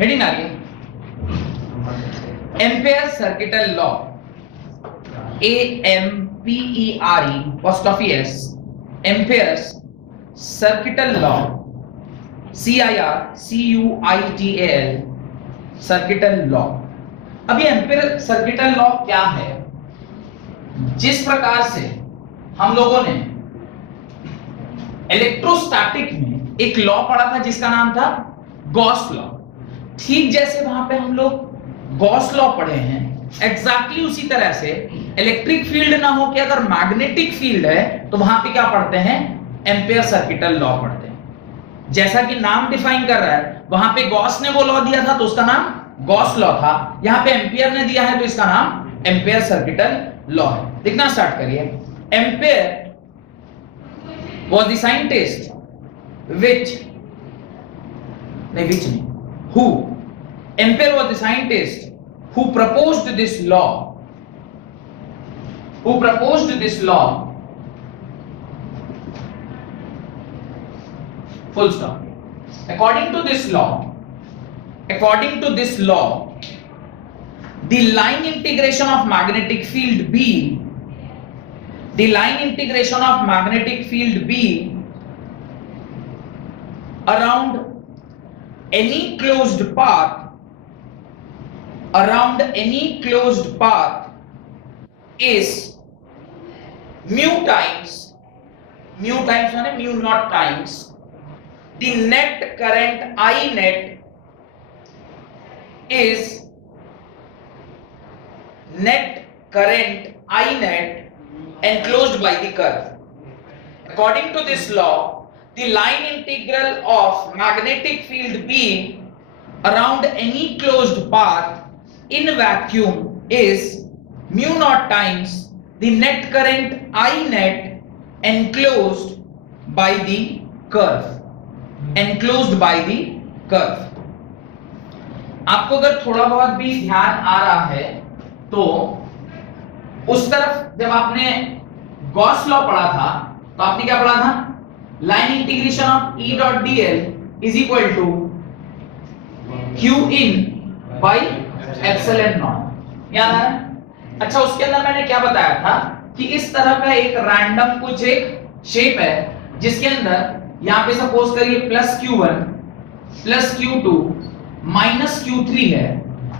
Heading आ रही है ampere circuital law, AMPERE ampere circuital law, CIRCUITAL circuital law. अब ये एम्पेयर सर्किटल लॉ क्या है? जिस प्रकार से हम लोगों ने इलेक्ट्रोस्टैटिक में एक लॉ पढ़ा था जिसका नाम था गॉस लॉ, ठीक जैसे वहां पे हम लोग गॉस लॉ पढ़े हैं, एग्जैक्टली उसी तरह से इलेक्ट्रिक फील्ड ना हो कि अगर मैग्नेटिक फील्ड है तो वहां पे क्या पढ़ते हैं? एम्पेयर सर्किटल लॉ पढ़ते हैं। जैसा कि नाम डिफाइन कर रहा है, वहां पे गॉस ने वो लॉ दिया था तो उसका नाम गॉस लॉ था, यहां पे एम्पियर ने दिया है तो इसका नाम एम्पेयर सर्किटल लॉ है। लिखना स्टार्ट करिए। Ampere was the scientist who Ampere was the scientist who proposed this law, full stop. According to this law, the line integration of magnetic field B around any closed path is mu naught times the net current I net enclosed by the curve. According to this law, the line integral of magnetic field B around any closed path in vacuum is mu naught times the net current I net enclosed by the curve. आपको अगर थोड़ा बहुत भी ध्यान आ रहा है तो उस तरफ जब आपने गॉस लॉ पढ़ा था तो आपने क्या पढ़ा था? Line integration of E dot dl is equal to Q in by epsilon nought. याद है? अच्छा, उसके अंदर मैंने क्या बताया था कि इस तरह का एक रैंडम कुछ एक शेप है जिसके अंदर यहां पे सपोज करिए +Q1 +Q2 -Q3 है,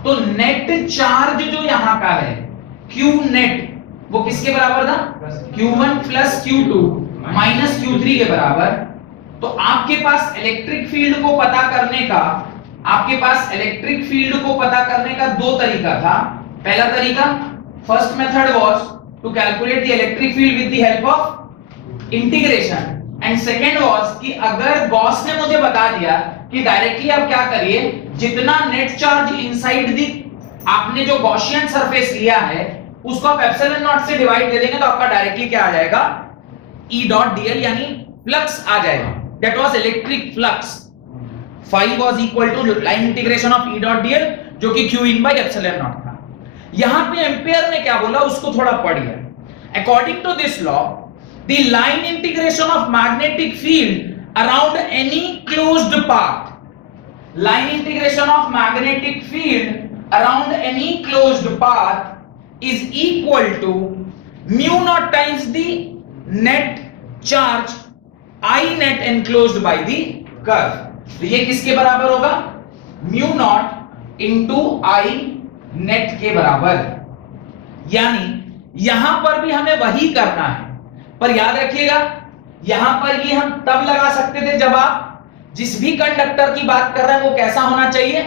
तो नेट चार्ज जो यहां का है Q नेट वो किसके बराबर था? Q1 +Q2 -Q3 के बराबर। तो आपके पास इलेक्ट्रिक फील्ड को पता करने का दो तरीका था। पहला तरीका, first method was to calculate the electric field with the help of integration, and second was कि अगर गॉस ने मुझे बता दिया कि डायरेक्टली आप क्या करिए, जितना नेट चार्ज इनसाइड दी आपने जो गॉसियन सरफेस लिया है उसको आप एप्सिलॉन नॉट से डिवाइड दे देंगे तो आपका डायरेक्टली क्या आ जाएगा? E डॉट dl यानी फ्लक्स आ जाएगा। That was electric flux. phi was equal to line integration of E dot dl जो कि Q in by epsilon not था। यहां पे एम्पियर ने क्या बोला उसको थोड़ा पढ़िए। According to this law, the line integration of magnetic field around any closed path, line integration of magnetic field around any closed path is equal to mu naught times the net charge I net enclosed by the curve। तो ये किसके बराबर होगा? mu naught into I net के बराबर। यानी यहां पर भी हमें वही करना है, पर याद रखिएगा यहां पर ये हम तब लगा सकते थे जब आप जिस भी कंडक्टर की बात कर रहे हैं वो कैसा होना चाहिए?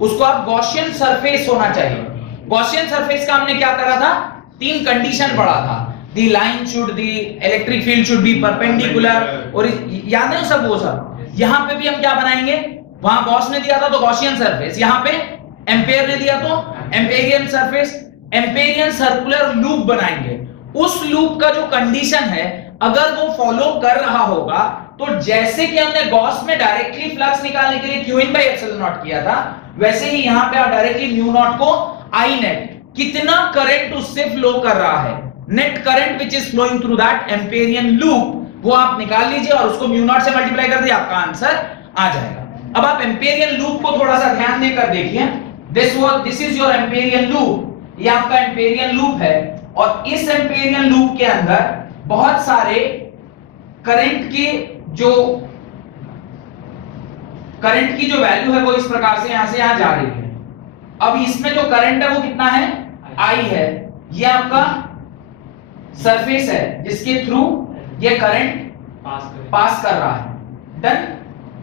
उसको आप गॉसियन सरफेस होना चाहिए। गॉसियन सरफेस का हमने क्या करा था? 3 कंडीशन पढ़ा था। The line should, the electric field should be perpendicular, और याद है सब वो सब। यहां पे भी हम क्या बनाएंगे? वहां गॉस ने दिया था तो गॉसियन सरफेस, यहां पे एम्पेयर ने दिया तो Amperian surface, Amperian circular loop बनाएंगे। उस लूप का जो कंडीशन है अगर वो फॉलो कर रहा होगा तो जैसे कि हमने गॉस में डायरेक्टली फ्लक्स निकालने के लिए Q in by epsilon nought किया था, वैसे ही यहां पे आप डायरेक्टली म्यू नॉट को I net, कितना करंट उससे फ्लो कर रहा है, net current which is flowing through that amperian loop, वो आप निकाल लीजिए और उसको म्यू नॉट से मल्टीप्लाई कर दिए, आपका आंसर आ जाएगा। अब आप एम्पेरियन लूप को थोड़ा सा ध्यान देकर देखिए। This is your Amperian loop, ये आपका एम्पेरियन लूप है और इस एम्पेरियन लूप के अंदर बहुत सारे करंट की जो वैल्यू है वो इस प्रकार से यहां से यहां जा रही है। अब इसमें जो करंट है वो कितना है, I है। ये आपका सरफेस है जिसके थ्रू ये करंट पास कर रहा है। डन।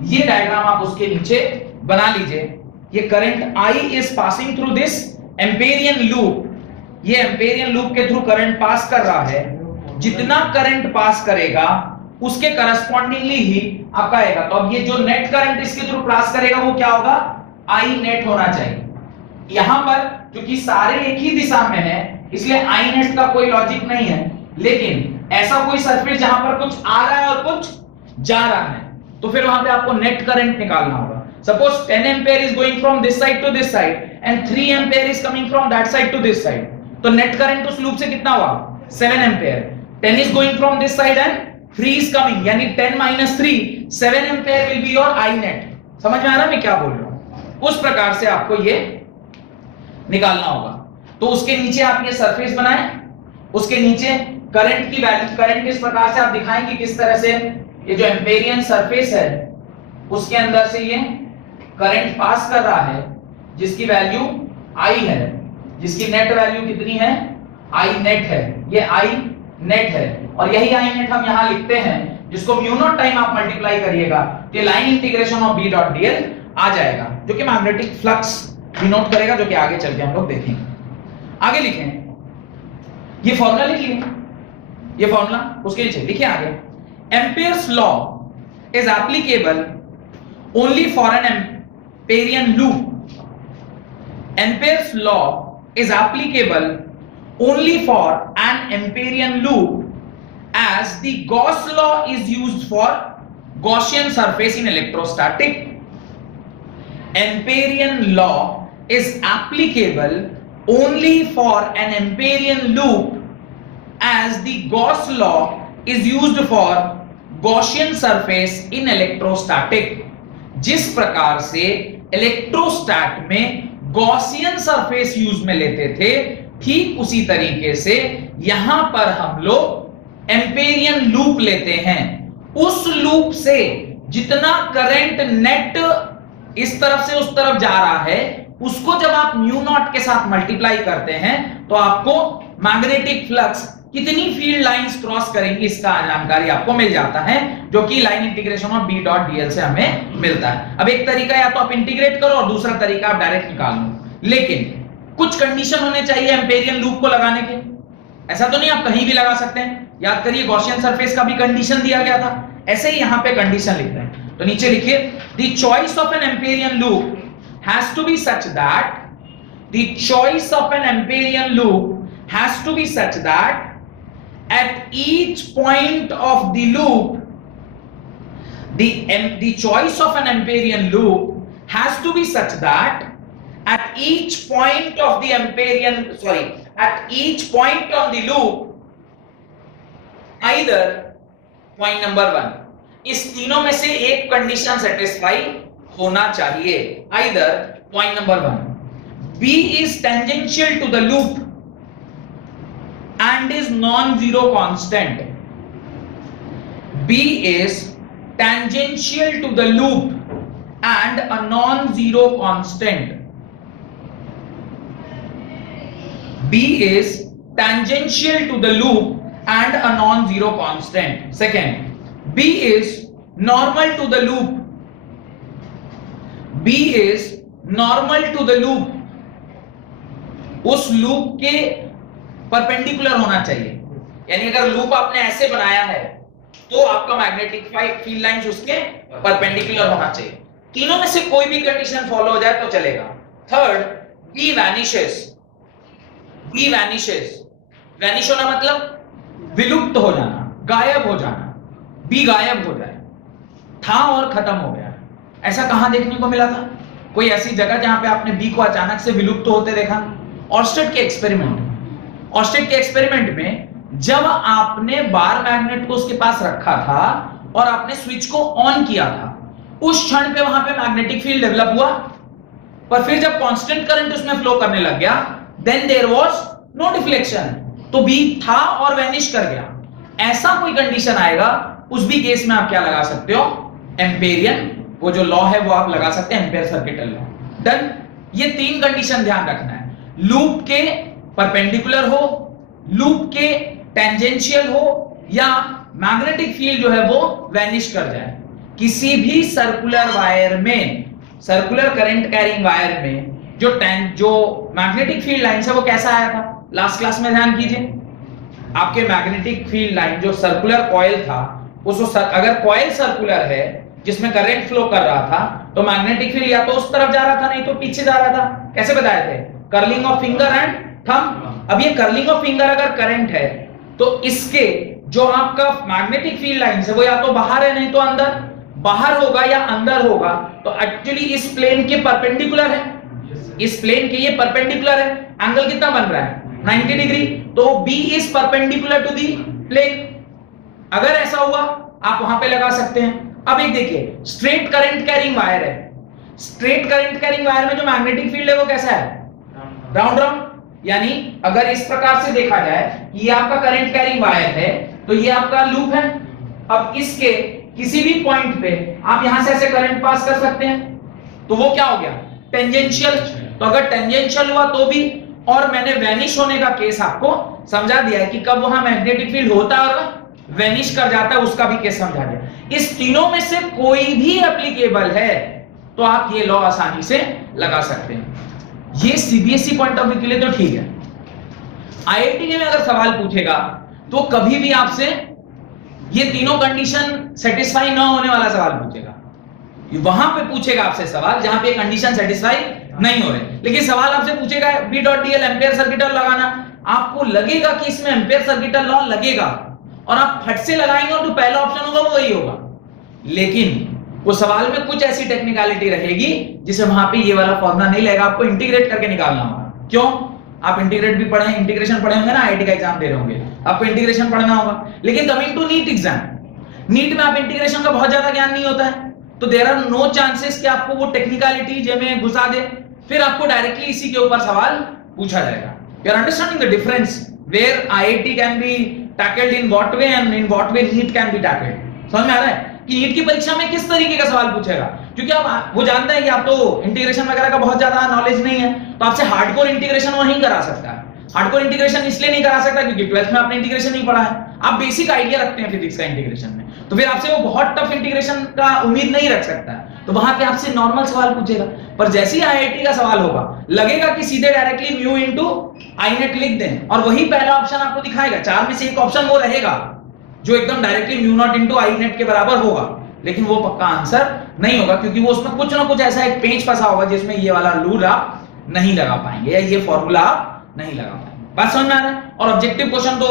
ये डायग्राम आप उसके नीचे बना लीजिए। ये current I is passing through this Amperian loop. ये एम्पेरियन लूप के थ्रू करंट पास कर रहा है। जितना करंट पास करेगा उसके करस्पॉन्डिंगली ही आपका आएगा। तो अब ये जो नेट करंट इसके थ्रू पास करेगा वो क्या होगा, I नेट होना चाहिए। यहां पर क्योंकि सारे एक ही दिशा में है इसलिए I नेट का कोई लॉजिक नहीं है, लेकिन ऐसा कोई सरफेस जहां पर कुछ आ रहा है और कुछ जा रहा है तो फिर वहां पे आपको नेट करंट निकालना होगा। Suppose 10 ampere is going from this side to this side and 3 ampere is coming from that side to this side, तो नेट करंट उस लूप से कितना हुआ, 7 ampere. 10 is going from this side and 3 is coming, यानी 10 minus 3 7 ampere will be your I net। समझ में आ रहा है मैं क्या बोल रहा हूं? उस प्रकार से आपको ये निकालना होगा। तो उसके नीचे आप ये सरफेस बनाएं, उसके नीचे करंट की वैल्यू, करंट इस प्रकार से आप दिखाएंगे किस तरह से ये जो एम्पेरियन सरफेस है उसके अंदर से ये करंट पास कर रहा है जिसकी वैल्यू I है, जिसकी नेट वैल्यू कितनी है, I नेट है। ये I नेट है और यही I नेट हम यहां लिखते हैं जिसको म्यू नॉट टाइम आप मल्टीप्लाई करिएगा तो line integration of B dot dl आ जाएगा जो कि मैग्नेटिक फ्लक्स डिनोट करेगा, जो कि आगे चल के हम लोग देखेंगे। आगे लिखें ये फॉर्मूला लिखिए, ये फॉर्मूला उसके नीचे लिखिए आगे। Ampere's law is applicable only for an amperian loop. Ampere's law is applicable only for an Amperian loop as the Gauss law is used for Gaussian surface in electrostatic. Amperian law is applicable only for an Amperian loop as the Gauss law is used for Gaussian surface in electrostatic. जिस प्रकार से इलेक्ट्रोस्टैट में Gaussian surface use में लेते थे ठीक उसी तरीके से यहां पर हम लोग एम्पेरियन लूप लेते हैं। उस लूप से जितना करंट नेट इस तरफ से उस तरफ जा रहा है उसको जब आप म्यू नॉट के साथ मल्टीप्लाई करते हैं तो आपको मैग्नेटिक फ्लक्स कितनी फील्ड लाइंस क्रॉस करेंगी इसका जानकारी आपको मिल जाता है, जो कि line integration of B dot dl से हमें मिलता है। अब एक तरीका या तो आप इंटीग्रेट करो और दूसरा तरीका आप डायरेक्ट निकाल लो, लेकिन कुछ कंडीशन होने चाहिए एम्पेरियन लूप को लगाने के। ऐसा तो नहीं आप कहीं भी लगा सकते हैं। याद करिए गॉसियन सरफेस का भी कंडीशन दिया गया था, ऐसे ही यहां पे कंडीशन लिख रहे हैं। तो नीचे लिखिए the choice of an amperian loop has to be such that the choice of an amperian loop has to be such that at each point of the loop the choice of an Amperian loop has to be such that at each point of the at each point of the loop either point number 1 इस तीनों में से एक condition satisfy होना चाहिए। either point number 1 B is tangential to the loop and is non-zero constant. B is tangential to the loop and a non-zero constant. B is tangential to the loop and a non-zero constant. Second, B is normal to the loop. B is normal to the loop. उस loop के perpendicular होना चाहिए, यानी अगर loop आपने ऐसे बनाया है तो आपका मैग्नेटिक फील्ड लाइंस उसके परपेंडिकुलर होना चाहिए। तीनों में से कोई भी कंडीशन फॉलो हो जाए तो चलेगा। Third, B vanishes. B vanishes. Vanish होना मतलब विलुप्त हो जाना, गायब हो जाना। B गायब हो जाए, था और खत्म हो गया। ऐसा कहां देखने को मिला था? कोई ऐसी जगह जहां पे आपने B को अचानक से विलुप्त होते देखा? ऑर्स्टेड के एक्सपेरिमेंट। ऑर्स्टेड के एक्सपेरिमेंट में जब आपने बार मैग्नेट को उसके पास रखा था और आपने स्विच को ऑन किया था, उस क्षण पे वहां पे मैग्नेटिक फील्ड डेवलप हुआ, पर फिर जब कांस्टेंट करंट उसमें फ्लो करने लग गया, then there was no deflection, तो बी था और वैनिश कर गया। ऐसा कोई कंडीशन आएगा, उस भी केस में आप क्या लगा सकते हो, एम्पेरियन वो जो लॉ है वो आप लगा सकते हैं, एम्पेयर सर्किटल लॉ। डन। ये तीन कंडीशन ध्यान रखना है, लूप के परपेंडिकुलर हो, लूप के टेंजेंशियल हो, या मैग्नेटिक फील्ड जो है वो वैनिश कर जाए। किसी भी सर्कुलर वायर में, सर्कुलर करंट कैरिंग वायर में जो मैग्नेटिक फील्ड लाइन है वो कैसा आया था लास्ट क्लास में, ध्यान कीजिए। आपके मैग्नेटिक फील्ड लाइन जो सर्कुलर कॉइल था, उसको अगर कॉइल सर्कुलर है जिसमें करंट फ्लो कर रहा था, तो मैग्नेटिक फील्ड या तो उस तरफ जा रहा था, नहीं तो पीछे जा रहा था। कैसे बताए थे, curling of finger and thumb. अब ये कर्लिंग ऑफ फिंगर अगर करंट है, तो इसके जो आपका मैग्नेटिक फील्ड लाइन है वो या तो बाहर है नहीं तो अंदर, बाहर होगा या अंदर होगा, तो एक्चुअली इस प्लेन के परपेंडिकुलर है, इस प्लेन के ये परपेंडिकुलर है। एंगल कितना बन रहा है, 90 डिग्री, तो B is perpendicular to the plane. अगर ऐसा हुआ आप वहां पे लगा सकते हैं। अब एक देखिए, स्ट्रेट करंट कैरिंग वायर है, स्ट्रेट करंट कैरिंग वायर में जो मैग्नेटिक फील्ड है वो कैसा है, राउंड राउंड। यानी अगर इस प्रकार से देखा जाए, ये आपका करंट कैरिंग वायर है, तो ये आपका लूप है। अब इसके किसी भी पॉइंट पे आप यहां से ऐसे करंट पास कर सकते हैं, तो वो क्या हो गया, टेंजेंशियल। तो अगर टेंजेंशियल हुआ तो भी, और मैंने वैनिश होने का केस आपको समझा दिया है कि कब वहां मैग्नेटिक फील्ड होता है और वैनिश कर जाता है, उसका भी केस समझा दिया। इस तीनों में से कोई भी एप्लीकेबल है तो आप ये लॉ आसानी से लगा सकते हैं। ये सीबीएसई पॉइंट ऑफ व्यू के लिए तो ठीक है। आईआईटी में अगर सवाल पूछेगा तो कभी भी आपसे ये तीनों कंडीशन सेटिस्फाई ना होने वाला सवाल पूछेगा। वहां पे पूछेगा आपसे सवाल जहां पे कंडीशन सेटिस्फाई नहीं हो रहे, लेकिन सवाल आपसे पूछेगा B dot DL Ampere circuital लगाना, आपको लगेगा कि इसमें एम्पेयर सर्किटल लॉ लगेगा और आप फट से लगाएंगे और जो पहला ऑप्शन होगा वो वही होगा, लेकिन वो सवाल में कुछ ऐसी टेक्निकलिटी रहेगी जिसे वहां पे ये वाला फॉर्मूला नहीं लगेगा, आपको इंटीग्रेट करके निकालना होगा। क्यों, आप इंटीग्रेट भी पढ़े, इंटीग्रेशन पढ़े होंगे ना, आईआईटी का एग्जाम दे रहे होंगे, आपको इंटीग्रेशन पढ़ना होगा। लेकिन coming to NEET exam, NEET में आप इंटीग्रेशन का बहुत ज्यादा ज्ञान नहीं होता है, तो देयर आर नो चांसेस कि आपको वो टेक्निकलिटी जेमें घुसा दे, फिर आपको डायरेक्टली इसी के ऊपर सवाल पूछा जाएगा। You are understanding the difference where IIT can be tackled in what way and in what way NEET can be tackled. समझ में आ रहा है कि नीट की परीक्षा में किस तरीके का सवाल पूछेगा, क्योंकि आप वो जानता है कि आप तो इंटीग्रेशन वगैरह का बहुत ज्यादा नॉलेज नहीं है, तो आपसे हार्डकोर इंटीग्रेशन वो नहीं करा सकता। हार्डकोर इंटीग्रेशन इसलिए नहीं करा सकता क्योंकि 12th में आपने इंटीग्रेशन नहीं पढ़ा है, आप बेसिक आइडिया रखते हैं फिजिक्स का इंटीग्रेशन में, तो फिर आपसे वो बहुत टफ इंटीग्रेशन का उम्मीद नहीं रख सकता, तो वहां पे आपसे नॉर्मल सवाल पूछेगा। पर जैसे ही आईआईटी का सवाल होगा, लगेगा कि सीधे directly mu into I net लिख दें और वही पहला ऑप्शन आपको दिखाएगा। चार में से एक ऑप्शन वो रहेगा जो एकदम directly mu naught into I net के बराबर होगा, लेकिन वो पक्का आंसर नहीं होगा क्योंकि वो उसमें कुछ ना कुछ ऐसा एक पेंच फंसा होगा जिसमें ये वाला रूल आप नहीं लगा पाएंगे या ये फॉर्मूला आप नहीं लगा पाएंगे। बात समझ में आ रहा है? और ऑब्जेक्टिव क्वेश्चन तो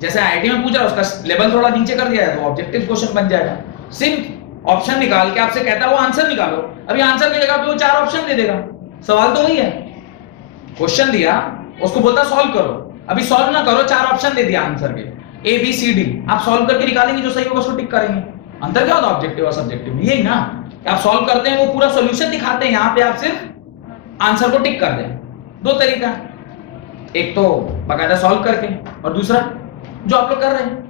जैसे आईआईटी में पूछ रहा है उसका लेवल थोड़ा नीचे कर दिया है, तो ऑब्जेक्टिव क्वेश्चन बन जाएगा। सिर्फ ऑप्शन निकाल के आपसे कहता है वो आंसर निकालो, अभी आंसर की जगह पे वो चार ऑप्शन दे देगा, सवाल तो वही है, क्वेश्चन दिया उसको बोलता सॉल्व करो, अभी सॉल्व ना करो, चार ऑप्शन दे दिया आंसर के ए बी सी डी, आप सॉल्व करके निकालेंगे जो सही होगा उसको टिक करेंगे। अंतर क्या होता है ऑब्जेक्टिव और सब्जेक्टिव में? यही ना, आप सॉल्व करते हैं वो पूरा सॉल्यूशन दिखाते हैं, यहाँ पे आप सिर्फ आंसर को टिक कर दें। दो तरीका, एक तो बाकायदा सॉल्व करके और दूसरा जो आप लोग कर रहे हैं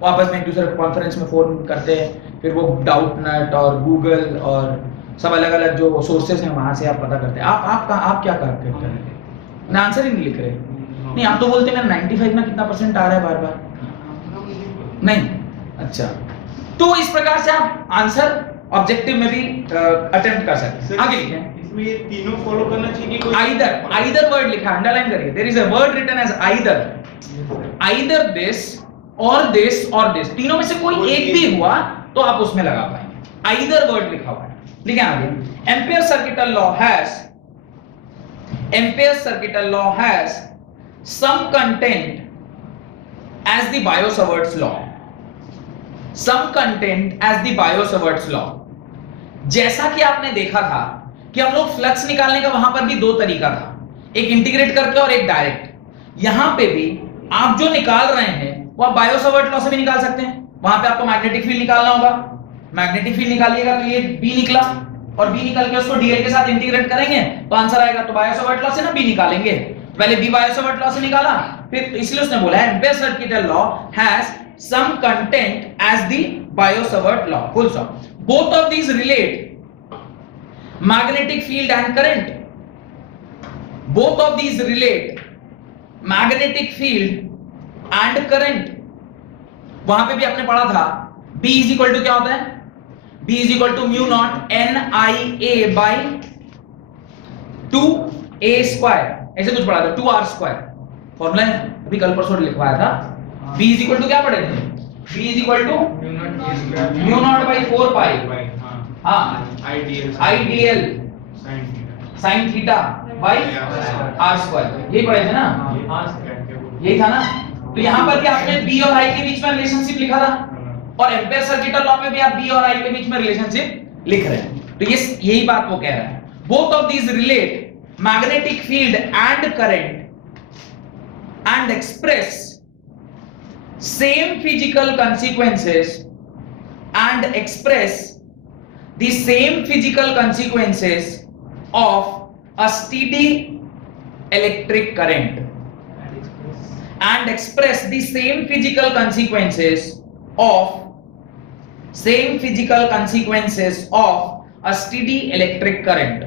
वो आपस में एक दूसरे को कॉन्फ्रेंस में फोन करते हैं, फिर वो डाउट नेट और गूगल और सब अलग अलग जो सोर्सेस हैं वहां से आप पता करते हैं। आप क्या करते हैं? मैं आंसर ही नहीं लिख रहे, नहीं आप तो बोलते हैं 95 में कितना परसेंट आ रहा है बार बार नहीं। अच्छा, तो इस प्रकार से आप आंसर ऑब्जेक्टिव में भी अटेम्प्ट कर सकते हैं। आगे लिखें, इसमें ये तीनों फॉलो करना चाहिए कि आइदर वर्ड लिखा, अंडरलाइन करिए, there is a word written as either this और दिस और दिस, तीनों में से कोई एक भी हुआ तो आप उसमें लगा पाएंगे। आइदर वर्ड लिखा हुआ है, लिखें आगे। Ampere circuital law has some content as the Biot-Savart's law, some content as the Biot-Savart's law। जैसा कि आपने देखा था कि हम लोग फ्लक्स निकालने का वहां पर भी दो तरीका था, एक इंटीग्रेट करके और एक डायरेक्ट। यहां पे भी आप जो निकाल रहे हैं वो आप बायो-सावर्ट लॉ से भी निकाल सकते हैं। वहां पे आपको मैग्नेटिक फील्ड निकालना होगा, मैग्नेटिक फील्ड निकालिएगा तो ये B निकला, और B निकल के उसको DL के साथ इंटीग्रेट करेंगे तो आंसर आएगा। तो बायो सावर्ट लॉ से ना B निकालेंगे, पहले B बायो सावर्ट लॉ से निकाला, फिर इसलिए उसने बोला Ampere circuital law has some content as the Biot Savart law, full stop. Both of these relate magnetic field and current, both of these relate magnetic field and current। वहां पे भी आपने पढ़ा था B इज इक्वल टू क्या होता है, B is equal to mu nought NIA by 2A square, ऐसे कुछ पढ़ा था, 2R स्क्वायर फॉर्मूला है, अभी कल परसों लिखवाया था। B इज इक्वल टू क्या पढ़े थे, B is equal to mu nought by 4 pi, हाँ IDL sine theta by R square, यही पढ़े थे ना, यही था ना। तो यहां पर भी आपने B और I के बीच में रिलेशनशिप लिखा था, और एम्पियर सर्किटल लॉ में भी आप B और I के बीच में रिलेशनशिप लिख रहे हैं। तो ये यही बात वो कह रहा है, both of these relate magnetic field and current and express same physical consequences and express the same physical consequences of a steady electric current and express the same physical consequences of a steady electric current।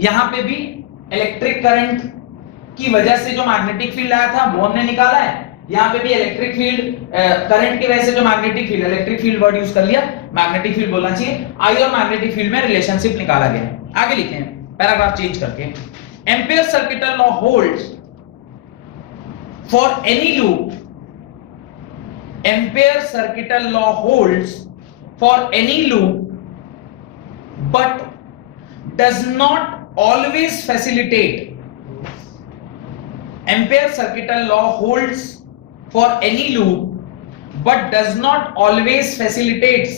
यहां पे भी electric current की वजह से जो magnetic field आया था वो हमने निकाला है, यहां पे भी इलेक्ट्रिक फील्ड करंट की वजह से जो magnetic field, electric field word use कर लिया, मैग्नेटिक फील्ड बोलना चाहिए, आई और मैग्नेटिक फील्ड में रिलेशनशिप निकाला गया है। आगे लिखे हैं पैराग्राफ चेंज करके, ampere circuital law holds for any loop, ampere circuital law holds for any loop but does not always facilitate, ampere circuital law holds for any loop but does not always facilitates।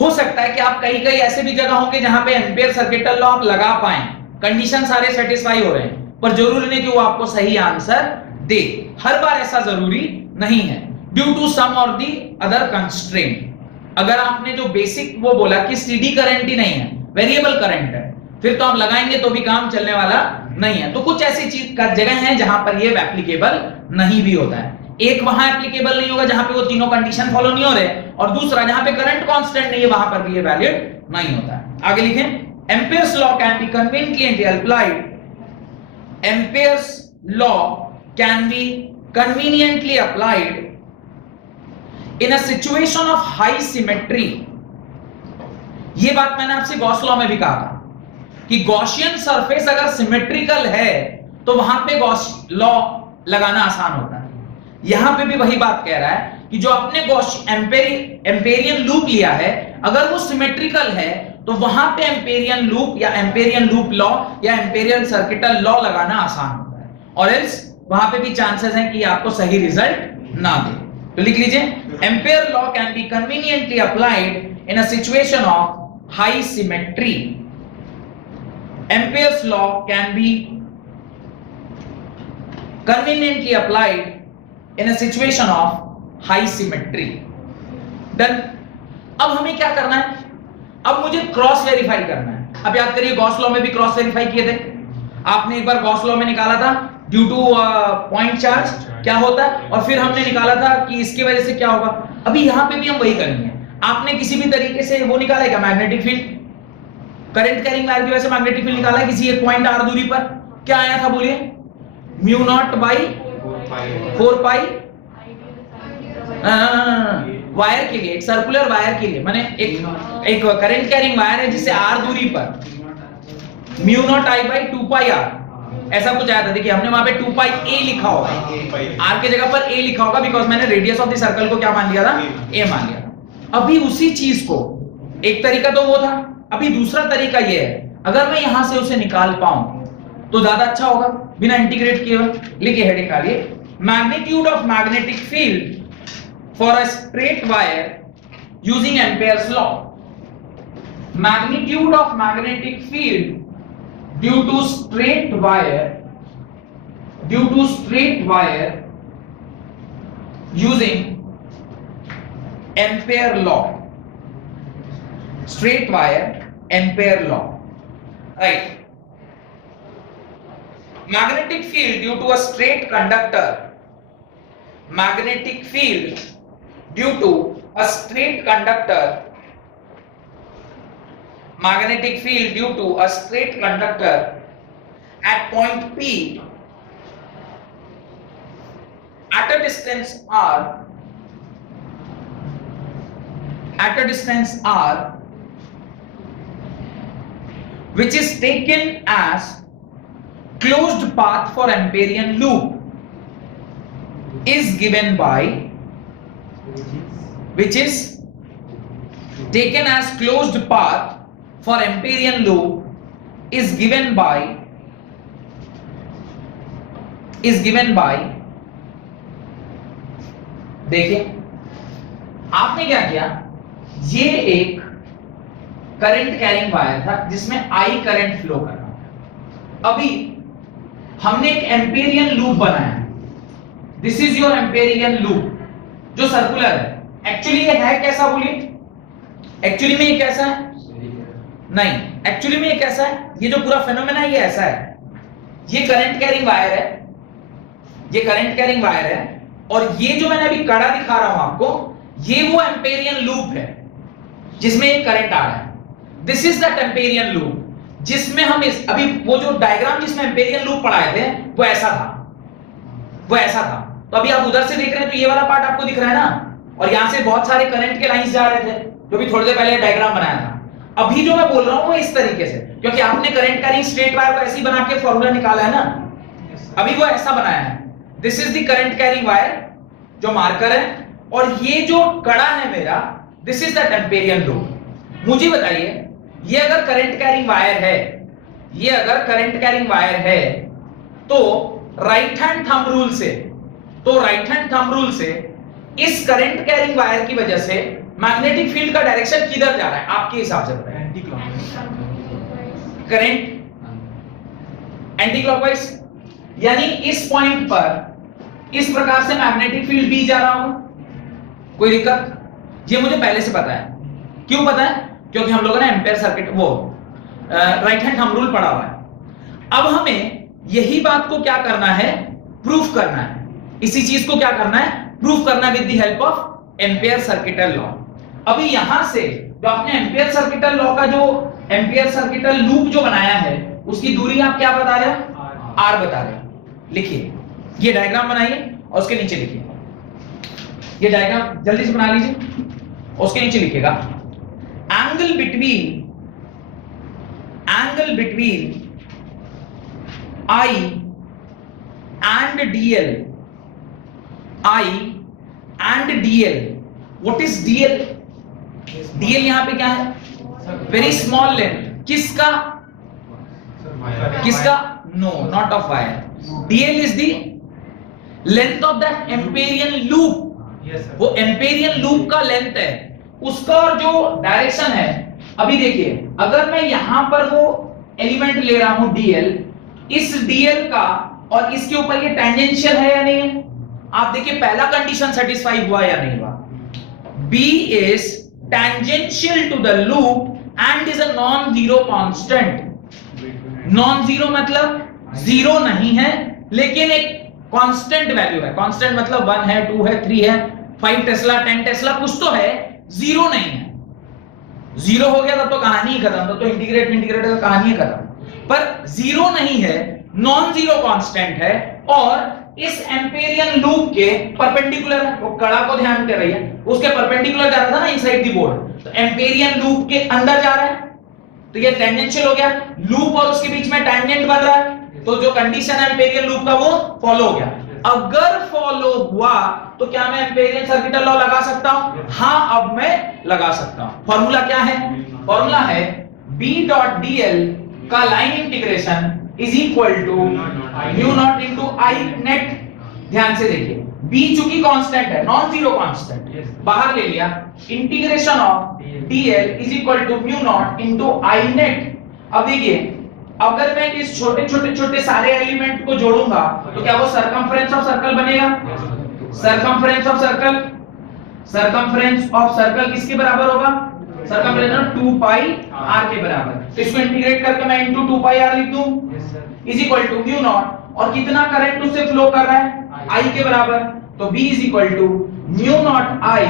हो सकता है कि आप कहीं कहीं ऐसे भी जगह होंगे जहां पे एम्पियर सर्किटल लॉ आप लगा पाएं, कंडीशन सारे सेटिस्फाई हो रहे हैं, पर जरूरी नहीं कि वो आपको सही आंसर दे, हर बार ऐसा जरूरी नहीं है, ड्यू टू सम और दी अदर कंस्ट्रेंट। अगर आपने जो बेसिक वो बोला कि स्टेडी करंट ही नहीं है, वेरिएबल करंट है, फिर तो आप लगाएंगे तो भी काम चलने वाला नहीं है। तो कुछ ऐसी चीज का जगह है जहां पर ये एप्लीकेबल नहीं भी होता है, एक वहां एप्लीकेबल नहीं होगा जहां पे वो तीनों कंडीशन फॉलो नहीं हो रहे, और दूसरा जहां पे करंट कांस्टेंट नहीं है वहां पर भी ये वैलिड नहीं होता है। आगे लिखें, Ampere's law can be conveniently applied, Ampere's law can be conveniently applied in a situation of high symmetry. ये बात मैंने आपसे गॉस लॉ में भी कहा था कि गॉसियन सरफेस अगर सिमेट्रिकल है तो वहां पे गॉस लॉ लगाना आसान होता है। यहां पे भी वही बात कह रहा है कि जो आपने एम्पेरियन लूप लिया है, अगर वो सिमेट्रिकल है तो वहां पे एम्पेरियन लूप या एम्पेरियन लूप लॉ या एम्पेरियन सर्किटल लॉ लगाना आसान होता है, और एल्स वहां पे भी चांसेस हैं कि आपको सही रिजल्ट ना दे। तो लिख लीजिए, ampere law can be conveniently applied in a situation of high symmetry. Ampere's law can be conveniently applied in a situation of high symmetry. Done. अब हमें क्या करना है, अब मुझे क्रॉस वेरीफाई करना है। अब याद करिए गॉस लॉ में भी क्रॉस वेरीफाई किए थे, आपने एक बार गॉस लॉ में निकाला था ड्यू टू पॉइंट चार्ज क्या होता है, और फिर हमने निकाला था कि इसकी वजह से क्या होगा। अभी यहां पे भी हम वही करेंगे। आपने किसी भी तरीके से वो निकाला है क्या, magnetic field, current carrying wire की वजह से मैग्नेटिक फील्ड निकाला है किसी एक पॉइंट r दूरी पर, क्या आया था बोलिए, mu nought by 4 pi wire के लिए, एक सर्कुलर वायर के लिए, माने एक करंट कैरिंग वायर है जिससे r दूरी पर mu naught i by 2 pi r, ऐसा कुछ आया था। देखिए हमने वहां पे 2 पाई a लिखा होगा, r के जगह पर a लिखा होगा, बिकॉज मैंने रेडियस ऑफ द सर्कल को क्या मान लिया था, a मान लिया था। अभी उसी चीज को, एक तरीका तो वो था, अभी दूसरा तरीका ये है, अगर मैं यहां से उसे निकाल पाऊं तो ज्यादा अच्छा होगा बिना इंटीग्रेट किए हुए। लिखिए हेडिंग डालिए, magnitude of magnetic field for a straight wire using Ampere's law. Magnitude of magnetic field due to straight wire using Ampere law. straight wire ampere law, right? Magnetic field due to a straight conductor, magnetic field due to a straight conductor, magnetic field due to a straight conductor at point P at a distance r, at a distance r, which is taken as closed path for Amperian loop, is given by, which is taken as closed path for Amperian loop is given by देखिए आपने क्या किया, ये एक current carrying wire था जिसमें I current flow कर रहा था। अभी हमने एक एम्पेरियन लूप बनाया, this is your Amperian loop जो सर्कुलर है। एक्चुअली ये है कैसा, बोलिए एक्चुअली में ये कैसा है? नहीं, एक्चुअली में ये कैसा है? ये जो पूरा फेनोमेना ये ऐसा है, ये करंट कैरिंग वायर है, ये करंट कैरिंग वायर है, और ये जो मैंने अभी कड़ा दिखा रहा हूं आपको, ये वो एम्पेरियन लूप है जिसमें ये करंट आ रहा है। This is that amperian loop जिसमें हम इस अभी वो जो डायग्राम जिसमें एम्पेरियन लूप पढ़ाए थे वो ऐसा था, वो ऐसा था। तो अभी आप उधर से देख रहे हैं तो ये वाला पार्ट आपको दिख रहा है ना, और यहां से बहुत सारे करंट के लाइंस जा रहे थे जो भी थोड़ी देर पहले डायग्राम बनाया था। अभी जो मैं बोल रहा हूं वो इस तरीके से, क्योंकि आपने करंट कैरिंग स्ट्रेट वायर को ऐसे ही बना के फॉर्मूला निकाला है ना, अभी वो ऐसा बनाया है। This is the current carrying wire जो मार्कर है, और ये जो कड़ा है मेरा, this is that amperian loop. मुझे बताइए, ये अगर करंट कैरिंग वायर है, ये अगर करंट कैरिंग वायर है, तो राइट हैंड थंब रूल से, तो राइट हैंड थंब रूल से इस करंट कैरिंग वायर की वजह से मैग्नेटिक फील्ड का डायरेक्शन किधर जा रहा है आपके हिसाब से बताइए? Anti clockwise. Current anti clockwise, यानी इस पॉइंट पर इस प्रकार से मैग्नेटिक फील्ड भी जा रहा होगा, कोई दिक्कत? ये मुझे पहले से पता है। क्यों पता है? क्योंकि हम लोगों ने एम्पेयर सर्किट वो राइट हैंड थंब रूल पढ़ा हुआ है। अब हमें यही बात को क्या करना है, प्रूफ करना है। इसी चीज को क्या करना है, प्रूफ करना with the help of ampere circuital law. अभी यहां से जो आपने एम्पेयर सर्किटल लॉ का जो एम्पेयर सर्किटल लूप जो बनाया है, उसकी दूरी आप क्या बता रहे हो? आर बता रहे हो। लिखिए, ये डायग्राम बनाइए और उसके नीचे लिखिए, ये डायग्राम जल्दी से बना लीजिए, उसके नीचे लिखिएगा angle between I and DL, I and DL। What is DL? DL यहां पे क्या है? Very small length. किसका? किसका? No, not of wire. DL is the length of that amperian loop. वो एम्पेरियन लूप का लेंथ है, उसका जो डायरेक्शन है। अभी देखिए, अगर मैं यहां पर वो एलिमेंट ले रहा हूं DL, इस DL का और इसके ऊपर ये टेंजेंशियल है या नहीं है? आप देखिए पहला कंडीशन सेटिस्फाई हुआ या नहीं हुआ? B is tangential to the loop and is a non-zero constant। non-zero मतलब जीरो नहीं है, लेकिन एक कांस्टेंट वैल्यू है। कांस्टेंट मतलब 1 है, 2 है, 3 है, 5 टेस्ला, 10 टेस्ला, कुछ तो है, जीरो नहीं है। जीरो हो गया तब तो कहानी ही खत्म, तब तो इंटीग्रेट का कहानी ही खत्म। पर जीरो नहीं है, नॉन जीरो कांस्टेंट है, और इस एम्पेरियन लूप के परपेंडिकुलर है। वो कड़ा को ध्यान कर रही है, उसके परपेंडिकुलर जा रहा था ना इनसाइड द बोर्ड, तो एम्पेरियन लूप के अंदर जा रहा है, तो ये टेंजेंशियल हो गया। लूप और उसके बीच में टेंजेंट बन रहा है, तो जो कंडीशन है एम्पेरियन लूप का वो फॉलो हो गया। अगर फॉलो हुआ तो क्या मैं एम्पेरियन सर्किटल लॉ लगा सकता हूं? हाँ, अब मैं लगा सकता हूं। फॉर्मूला क्या है? फॉर्मूला है B डॉट DL का line integration is equal to mu naught into I net. ध्यान से देखिए, B चूंकि कांस्टेंट है, नॉन जीरो कांस्टेंट, बाहर ले लिया, integration of DL is equal to mu naught into I net. अब देखिए, अगर मैं इस छोटे सारे एलिमेंट को जोड़ूंगा तो क्या वो सरकमफ्रेंस ऑफ सर्कल बनेगा? सरकमफ्रेंस ऑफ सर्कल किसके बराबर होगा? सरकमफ्रेंस 2 पाई r के बराबर। तो इसको इंटीग्रेट करके मैं इनटू 2 पाई r लिख दूं is equal to mu naught, और कितना करंट उससे फ्लो कर रहा है I के बराबर, तो B is equal to mu naught I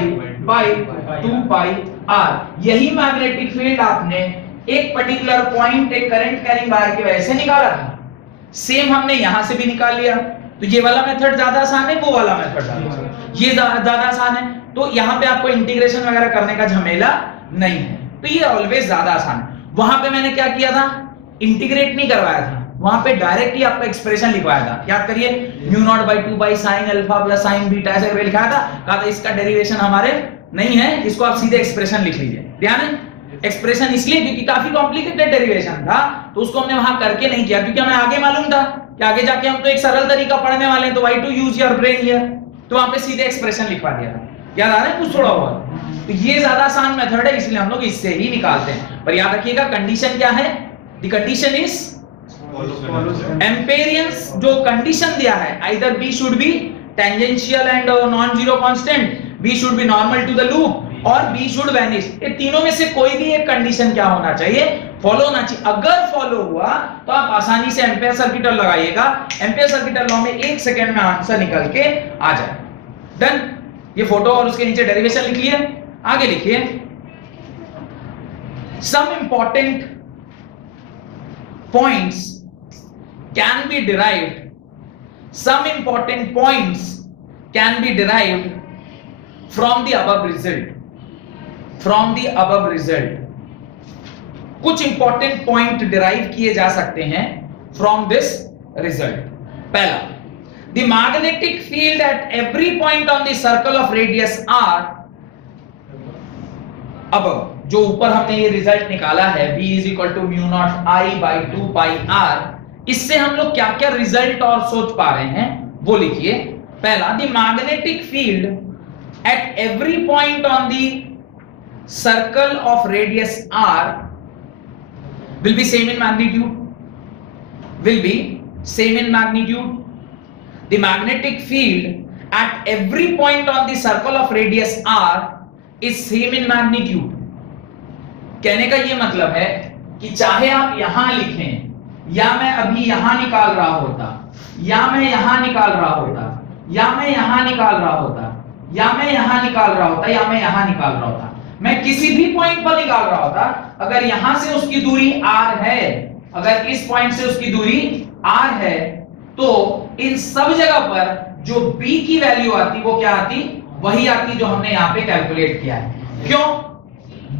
by 2 pi r। यही मैग्नेटिक फील्ड आपने एक पर्टिकुलर पॉइंट एक करंट कैरिंग वायर की वजह से निकाला था, सेम हमने यहां से भी निकाल लिया। तो ये वाला मेथड ज्यादा आसान है, वो वाला मेथड ये ज्यादा आसान है। तो यहाँ पे आपको इंटीग्रेशन वगैरह करने का झमेला नहीं है, तो ये ऑलवेज ज्यादा आसान है। वहां पे मैंने क्या किया था, इंटीग्रेट नहीं करवाया था, वहां पे डायरेक्ट ही आपका एक्सप्रेशन लिखवाया था। याद करिए, mu nought by 2 pi sine alpha plus sign beta ऐसे करके लिखा था, कहा था इसका डेरिवेशन हमारे नहीं है, इसको आप सीधे एक्सप्रेशन लिख लीजिए। ध्यान है, एक्सप्रेशन इसलिए क्योंकि काफी कॉम्प्लिकेटेड डेरिवेशन था, तो उसको हमने वहां करके नहीं किया, क्योंकि हमें आगे मालूम था कि आगे जाके हम तो एक सरल तरीका पढ़ने वाले हैं, तो why to use your brain here, तो वहां पे सीधे एक्सप्रेशन लिखवा दिया था। याद आ रहा है कुछ थोड़ा बहुत? तो ये ज्यादा आसान मेथड है, इसलिए हम लोग इससे ही निकालते हैं। पर याद रखिएगा कंडीशन क्या है, द कंडीशन इज एम्पेरियंस। जो कंडीशन दिया है, either B should be tangential and non zero constant, B should be normal to the loop, और बी शुड वैनिश। ये तीनों में से कोई भी एक कंडीशन क्या होना चाहिए, फॉलो होना चाहिए। अगर फॉलो हुआ तो आप आसानी से एम्पेयर सर्किट लॉ लगाइएगा, एम्पेयर सर्किट लॉ में 1 सेकंड में आंसर निकल के आ जाए। डन। ये फोटो और उसके नीचे डेरिवेशन लिख लिए, आगे लिखिए। Some important points can be derived, some important points can be derived from the above result, from the above result. कुछ इंपॉर्टेंट पॉइंट डिराइव किए जा सकते हैं फ्रॉम दिस रिजल्ट। पहला, the magnetic field at every point on the circle of radius r above. जो ऊपर हमने ये रिजल्ट निकाला है B is equal to mu naught I by 2 pi r, इससे हम लोग क्या क्या रिजल्ट और सोच पा रहे हैं वो लिखिए। पहला, the magnetic field at every point on the circle of radius r will be same in magnitude, will be same in magnitude. The magnetic field at every point on the circle of radius r is same in magnitude. कहने का ये मतलब है कि चाहे आप यहां लिखें, या मैं अभी यहां निकाल रहा होता, या मैं यहां निकाल रहा होता, या मैं यहां निकाल रहा होता, या मैं यहां निकाल रहा होता, या मैं यहां निकाल रहा होता, मैं किसी भी पॉइंट पर निकाल रहा होता, अगर यहां से उसकी दूरी r है, अगर इस पॉइंट से उसकी दूरी r है, तो इन सब जगह पर जो b की वैल्यू आती वो क्या आती, वही आती जो हमने यहां पे कैलकुलेट किया है। क्यों?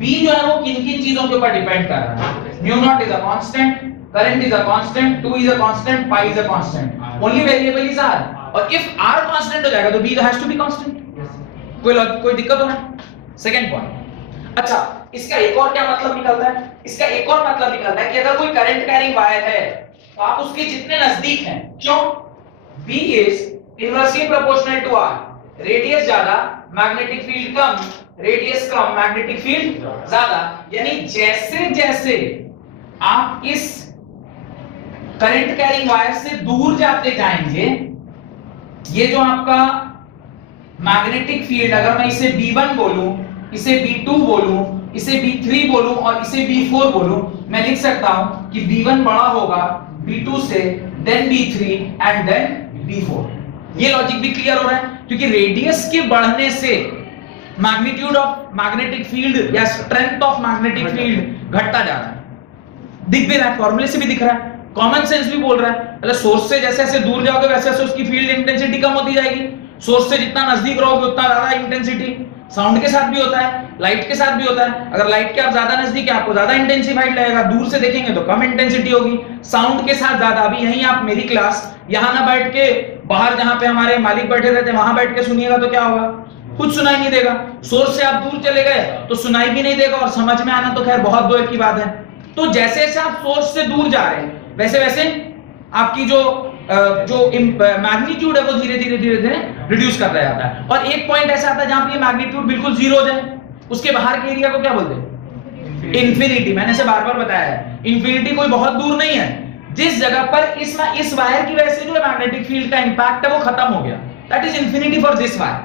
b जो है वो किन किन चीजों के ऊपर डिपेंड कर रहा है। Mu naught is a constant, current is a constant, 2 is a constant, pi is a constant, only variable is r, और इफ r कांस्टेंट हो जाएगा तो b has to be constant. कोई दिक्कत हो रहा है? Second point. अच्छा, इसका एक और क्या मतलब निकलता है, इसका एक और मतलब निकलता है कि अगर कोई करंट कैरिंग वायर है तो आप उसके जितने नजदीक हैं, क्यों, B is inversely proportional to R, radius ज्यादा मैग्नेटिक फील्ड कम, रेडियस कम मैग्नेटिक फील्ड ज्यादा। यानी जैसे जैसे आप इस करंट कैरिंग वायर से दूर जाते जाएंगे, ये जो आपका मैग्नेटिक फील्ड, अगर मैं इसे B1 बोलूं, इसे B2 बोलूं, इसे B3 बोलूं और इसे B4 बोलूं, मैं लिख सकता हूं कि B1 बड़ा होगा B2 से, then B3 and then B4। ये लॉजिक भी क्लियर हो रहा है, क्योंकि रेडियस के बढ़ने से मैग्नीट्यूड ऑफ मैग्नेटिक फील्ड या स्ट्रेंथ ऑफ मैग्नेटिक फील्ड घटता जा रहा है। दिख भी रहा है, फॉर्मूले से भी दिख रहा है, कॉमन सेंस भी बोल रहा है। मतलब सोर्स से जैसे जैसे दूर जाओगे वैसे वैसे उसकी फील्ड इंटेंसिटी कम होती जाएगी, सोर्स से जितना नजदीक रहोगे उतना ज्यादा इंटेंसिटी। साउंड के साथ भी होता है, लाइट के साथ भी होता है। अगर लाइट के आप ज्यादा नजदीक है आपको ज्यादा इंटेंसिफाइड लगेगा, दूर से देखेंगे तो कम इंटेंसिटी होगी। साउंड के साथ ज्यादा, अभी यहीं आप मेरी क्लास यहां ना बैठ के बाहर जहां पे हमारे मालिक बैठे रहते हैं वहां बैठ के सुनिएगा तो क्या होगा, कुछ सुनाई नहीं देगा। सोर्स से आप दूर चले गए तो सुनाई भी नहीं देगा, और समझ में आना तो खैर बहुत दूर की बात है। तो जैसे जैसे आप सोर्स से दूर जा रहे हैं वैसे वैसे आपकी जो मैग्नीट्यूड है वो धीरे धीरे रिड्यूस करता जाता है। और एक पॉइंट ऐसा आता है जहां पे मैग्नीट्यूड बिल्कुल जीरो हो जाए, उसके बाहर के एरिया को क्या बोलते हैं, इंफिनिटी। मैंने से बार बार बताया है, इंफिनिटी कोई बहुत दूर नहीं है। जिस जगह पर इस वायर की वजह से जो मैग्नेटिक फील्ड का इंपैक्ट है वो खत्म हो गया, that is infinity for this wire.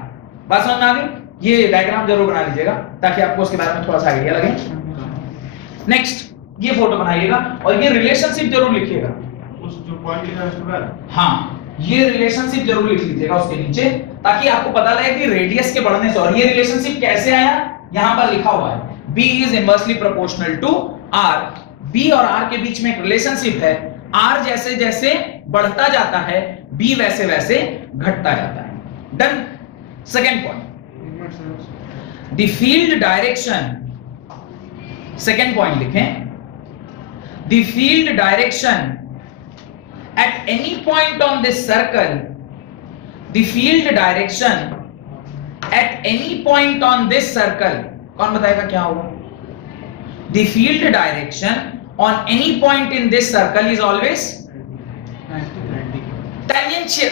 बात समझ में आ गई? ये डायग्राम जरूर बना लीजिएगा ताकि आपको उसके बारे में थोड़ा सा आइडिया लगे। नेक्स्ट ये फोटो बनाइएगा और ये रिलेशनशिप जरूर लिखिएगा। उस जो पॉइंट लिखा है उसके बाद हाँ, ये रिलेशनशिप जरूर लिख लीजिएगा उसके नीचे, ताकि आपको पता लगे कि रेडियस के बढ़ने से। और ये रिलेशनशिप कैसे आया, यहां पर लिखा हुआ है B is inversely proportional to R। B और R के बीच में एक रिलेशनशिप है, R जैसे जैसे बढ़ता जाता है B वैसे वैसे घटता जाता है। Done. Second point, the field direction, second point लिखें, the field direction at any point on this circle, the field direction at any point on this circle, कौन बताएगा क्या होगा? The field direction on any point in this circle is always tangential।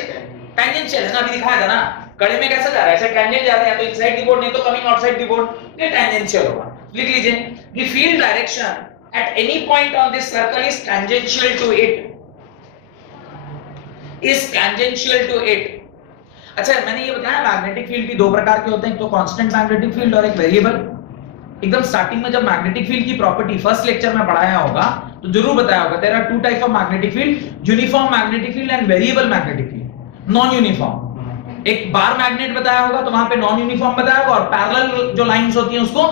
tangential है ना, अभी दिखाया था ना, कड़े में कैसा जा रहा है, ऐसे tangent जा रहे हैं, तो inside the board नहीं तो coming outside the board, ये tangential होगा। लिख लीजिए, the field direction at any point on this circle is tangential to it, is tangential to it। अच्छा, मैंने ये बताया मैग्नेटिक फील्ड की दो प्रकार के होते हैं, एक तो कांस्टेंट मैग्नेटिक फील्ड और एक वेरिएबल। एकदम स्टार्टिंग में जब मैग्नेटिक फील्ड की प्रॉपर्टी फर्स्ट लेक्चर में पढ़ाया होगा तो जरूर बताया होगा, there are two type of magnetic field, uniform magnetic field and variable magnetic field. Non uniform, एक बार मैग्नेट बताया होगा तो वहां पे नॉन यूनिफॉर्म बताया होगा, और पैरेलल जो लाइंस होती हैं उसको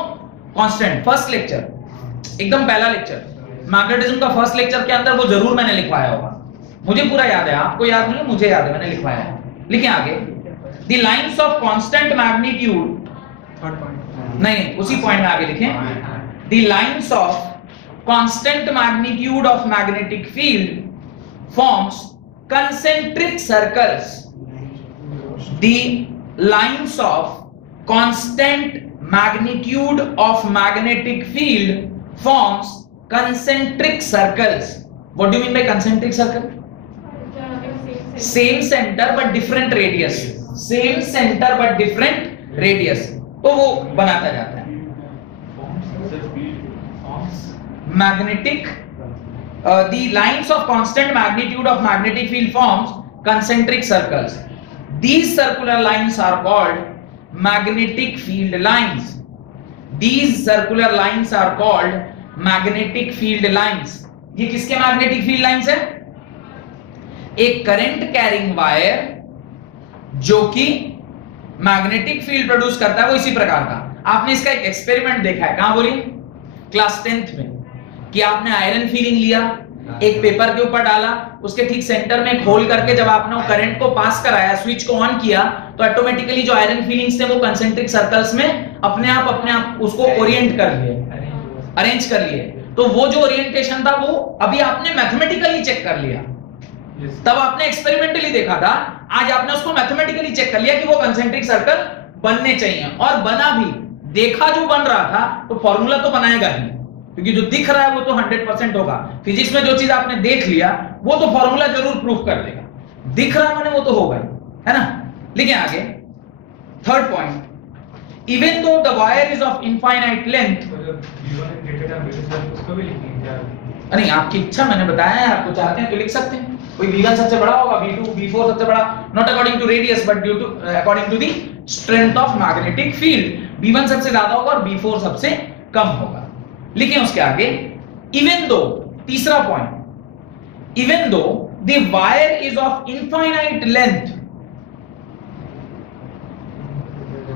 कांस्टेंट। फर्स्ट लेक्चर, एकदम पहला लेक्चर मैग्नेटिज्म का, फर्स्ट लेक्चर के अंदर वो जरूर मैंने लिखवाया होगा, मुझे पूरा याद है, आपको याद नहीं है, मुझे याद है, मैंने लिखवाया है। लिखें आगे, the lines of constant magnitude, नहीं उसी पॉइंट में आगे लिखें, the lines of constant magnitude of magnetic field forms concentric circles. The lines of constant magnitude of magnetic field forms concentric circles. What do you mean by concentric circle? Same center but different radius, same center but different radius, तो वो बनाता जाता है magnetic, the lines of constant magnitude of magnetic field forms concentric circles. These circular lines are called magnetic field lines. These circular lines are called magnetic field lines. ये किसके magnetic field lines है? एक current carrying wire जो कि magnetic field produce करता है, वो इसी प्रकार का। आपने इसका एक एक्सपेरिमेंट देखा है, कहां बोलिए? क्लास 10th में, कि आपने आयरन फीलिंग लिया, एक पेपर के ऊपर डाला, उसके ठीक सेंटर में एक होल करके जब आपने वो करंट को पास कराया, स्विच को ऑन किया, तो ऑटोमेटिकली जो आयरन फीलिंग्स थे वो कंसेंट्रिक सर्कल्स में अपने आप उसको ओरिएंट कर लिए, अरेंज कर लिए। तो वो जो ओरिएंटेशन था वो अभी आपने मैथमेटिकली चेक कर लिया, तब आपने एक्सपेरिमेंटली देखा था, आज आपने उसको मैथमेटिकली चेक कर लिया कि वो कंसेंट्रिक सर्कल बनने चाहिए, और बना भी। देखा जो बन रहा था तो फॉर्मूला तो बनाएगा ही, क्योंकि जो दिख रहा है वो तो 100% होगा। फिजिक्स में जो चीज आपने देख लिया वो तो फॉर्मूला जरूर प्रूफ कर देगा, दिख रहा मैंने वो तो होगा ही, है ना। लिखें आगे, third point, even though the wire is of infinite length, नहीं आपकी इच्छा, मैंने बताया है, आपको चाहते हैं तो लिख सकते हैं, कोई V1 सबसे बड़ा होगा, V2 V4 सबसे बड़ा, not according to radius but due to according to the strength of magnetic field, V1 सबसे ज्यादा होगा और V4 सबसे कम होगा। लिखें उसके आगे, even though, तीसरा point, even though the wire is of infinite length,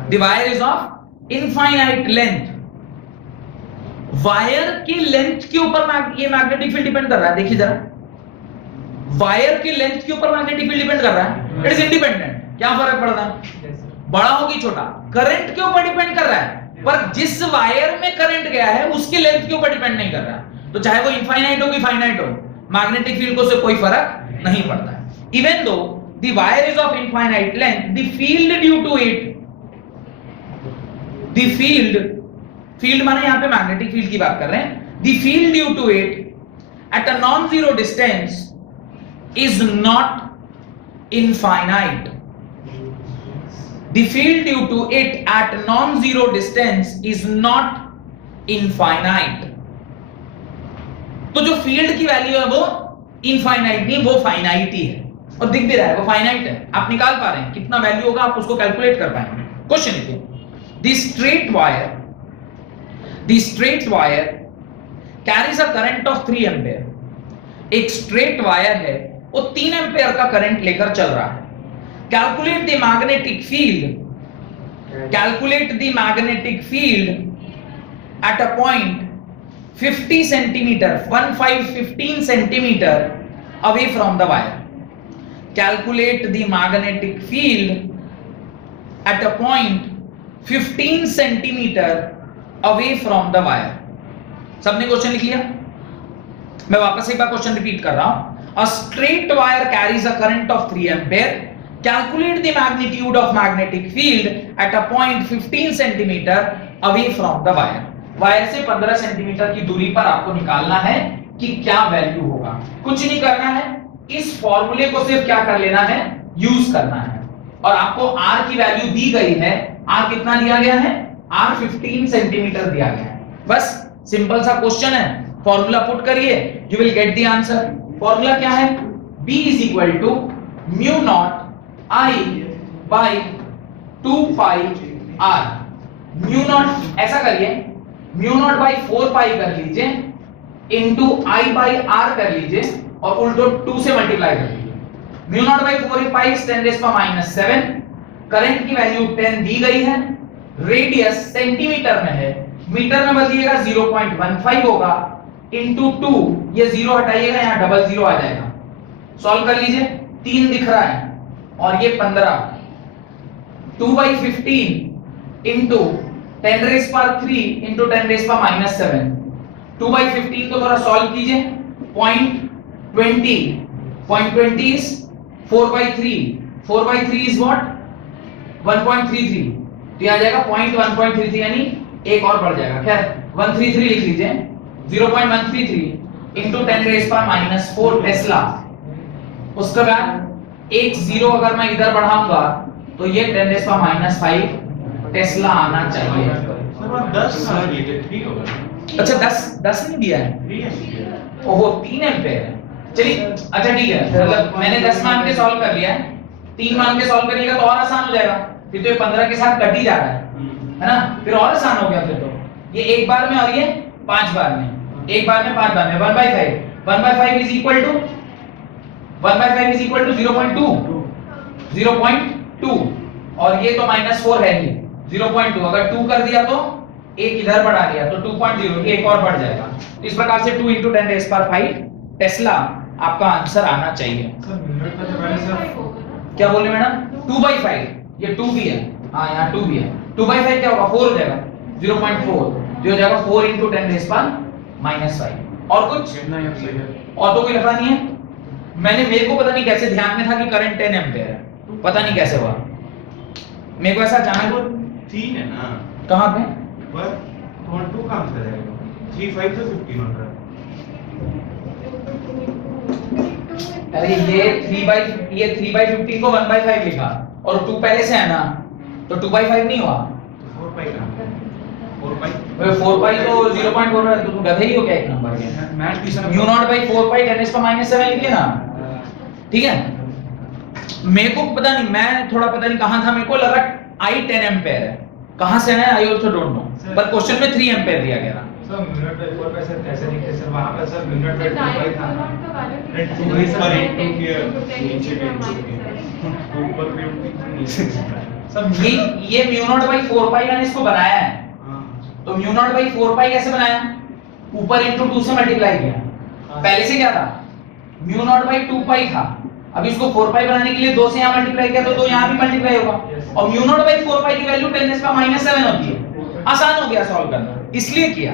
the wire is of infinite length, wire की लेंथ के ऊपर ये मैग्नेटिक फील्ड डिपेंड कर रहा है। देखिए जरा, वायर की लेंथ के ऊपर मैग्नेटिक फील्ड डिपेंड कर रहा है, इट इज इंडिपेंडेंट। क्या फर्क पड़ता है, बड़ा हो कि छोटा, करंट के ऊपर डिपेंड कर रहा है, पर जिस वायर में करंट गया है उसकी लेंथ के ऊपर डिपेंड नहीं कर रहा है। तो चाहे वो इनफाइनाइट हो कि फाइनाइट हो, मैग्नेटिक फील्ड को से कोई फर्क नहीं पड़ता है। Even though the wire is of infinite length, the field due to it, the field माने यहां पे मैग्नेटिक फील्ड की बात कर रहे हैं, the field due to it at a non zero distance is not infinite. The field due to it at non-zero distance is not infinite. तो जो फील्ड की वैल्यू है वो इनफाइनाइट नहीं, वो फाइनाइट ही है, और दिख भी रहा है वो फाइनाइट है। आप निकाल पा रहे हैं कितना वैल्यू होगा, आप उसको कैलकुलेट कर पाएंगे। क्वेश्चन लिखिए, the straight wire carries a current of 3 ampere. एक स्ट्रेट वायर है, वो 3 एम्पीयर का करंट लेकर चल रहा है। Calculate the magnetic field at a point 50 centimeter 15 centimeter away from the wire। Calculate the magnetic field at a point 15 centimeter away from the wire। सबने question लिख लिया? मैं वापस एक बार क्वेश्चन रिपीट कर रहा हूं। A straight wire carries a current of 3 ampere। Calculate the magnitude of magnetic field at a point 15 centimeter away from the wire। Wire से 15 सेंटीमीटर की दूरी पर आपको निकालना है कि क्या वैल्यू होगा। कुछ नहीं करना है, इस फॉर्मूले को सिर्फ क्या कर लेना है, यूज करना है। और आपको R की वैल्यू दी गई है। R कितना दिया गया है? R 15 सेंटीमीटर दिया गया है। बस सिंपल सा क्वेश्चन है, फॉर्मूला पुट करिए, you will get the answer. Formula क्या है? B is equal to mu naught I by 2 pi R। Mu naught ऐसा करिए, म्यू नॉट बाई 4 पाई कर लीजिए इंटू आई बाई आर कर लीजिए और उल्टो 2 से मल्टीप्लाई कर लीजिए। Mu nought by 4 pi 10⁻⁷। Current की वैल्यू 10 दी गई है, रेडियस सेंटीमीटर में है, मीटर में बदलिएगा 0.15 होगा इंटू 2, ये 0 हटाइएगा, यहाँ डबल 0 आ जाएगा। सॉल्व कर लीजिए, 3 दिख रहा है और ये 15। 2/15 इंटू 10⁻³ इंटू 10⁻⁷। 2/15 को थोड़ा सॉल्व कीजिए, 0.20 is 4/3। 4/3 is what? 1.33। तो यहाँ जाएगा 0.133, यानी एक और बढ़ जाएगा। खैर 133 लिख लीजिए, 0.133 इंटू 10⁻⁴ टेस्ला। उसके बाद एक 0 अगर मैं इधर बढ़ाऊंगा तो ये 10⁻⁵ टेस्ला आना चाहिए। अच्छा 10 नहीं दिया है? ओहो 3 एम्पीयर है। चलिए अच्छा ठीक है, मतलब मैंने 10 मान के सॉल्व कर लिया है, 3 मान के सॉल्व करिएगा तो और आसान हो जाएगा। फिर तो ये 15 के साथ कट ही जा रहा है ना, फिर और आसान हो गया। फिर तो ये एक बार में और ये 5 बार में, एक बार में 5 बार में 1/5। 1/5 इज इक्वल टू 0.2 और ये तो -4 है ही। 0.2 अगर 2 कर दिया तो एक इधर बढ़ा दिया तो 2.0, एक और बढ़ जाएगा। तो इस प्रकार से 2 × 10⁵ टेस्ला आपका आंसर आना चाहिए। क्या बोले मैडम? 2/5, ये 2 भी है, हाँ यहाँ 2 भी है। 2/5 क्या होगा? 4 हो जाएगा, 0.4 जो हो जाएगा 4 × 10⁻⁵। और कुछ और तो कोई लफड़ा नहीं है। मेरे को पता नहीं कैसे ध्यान में था कि करंट 10 एम्पीयर है, पता नहीं कैसे हुआ मेरे को ऐसा अचानक। 3 है ना, कहां पे? पर 2 काम करेगा, 3 5 तो 15 होता है। अरे ये 3/15 को 1/5 लिखा और 2 पहले से है ना, तो 2/5 नहीं हुआ। 4 पाई का 4 पाई 4 पाई तो 0.4 है, तो तुम गधे ही हो क्या एक नंबर के? Math tuition mu nought by 4 पाई 10⁻⁷ लिखिए ना, ठीक है। मेरे को पता नहीं, मैं थोड़ा पता नहीं कहां था, मेरे को लगा I 10 एम्पीयर है, कहां से है आई आल्सो डोंट नो, पर क्वेश्चन में 3 एम्पीयर दिया गया था। सर मिनट बाय 4 पैसे कैसे लिखते सर? वहां पर सर मिनट बाय 4 पाई था ना, वही सर इनटू के नीचे में ऊपर में नीचे सब ये म्यू नॉट बाई 4 पाई मैंने इसको बनाया है। तो म्यू नॉट बाई 4 पाई कैसे बनाया? ऊपर इंटू 2 से मल्टीप्लाई किया। पहले से क्या था? म्यू नॉट बाई 2 पाई था, अब इसको 4 पाई बनाने के लिए 2 से यहां मल्टीप्लाई किया तो 2 यहां भी मल्टीप्लाई होगा। और म्यू नॉट बाई 4 पाई की वैल्यू 10⁻⁷ होती है। आसान हो गया सॉल्व करना, इसलिए किया।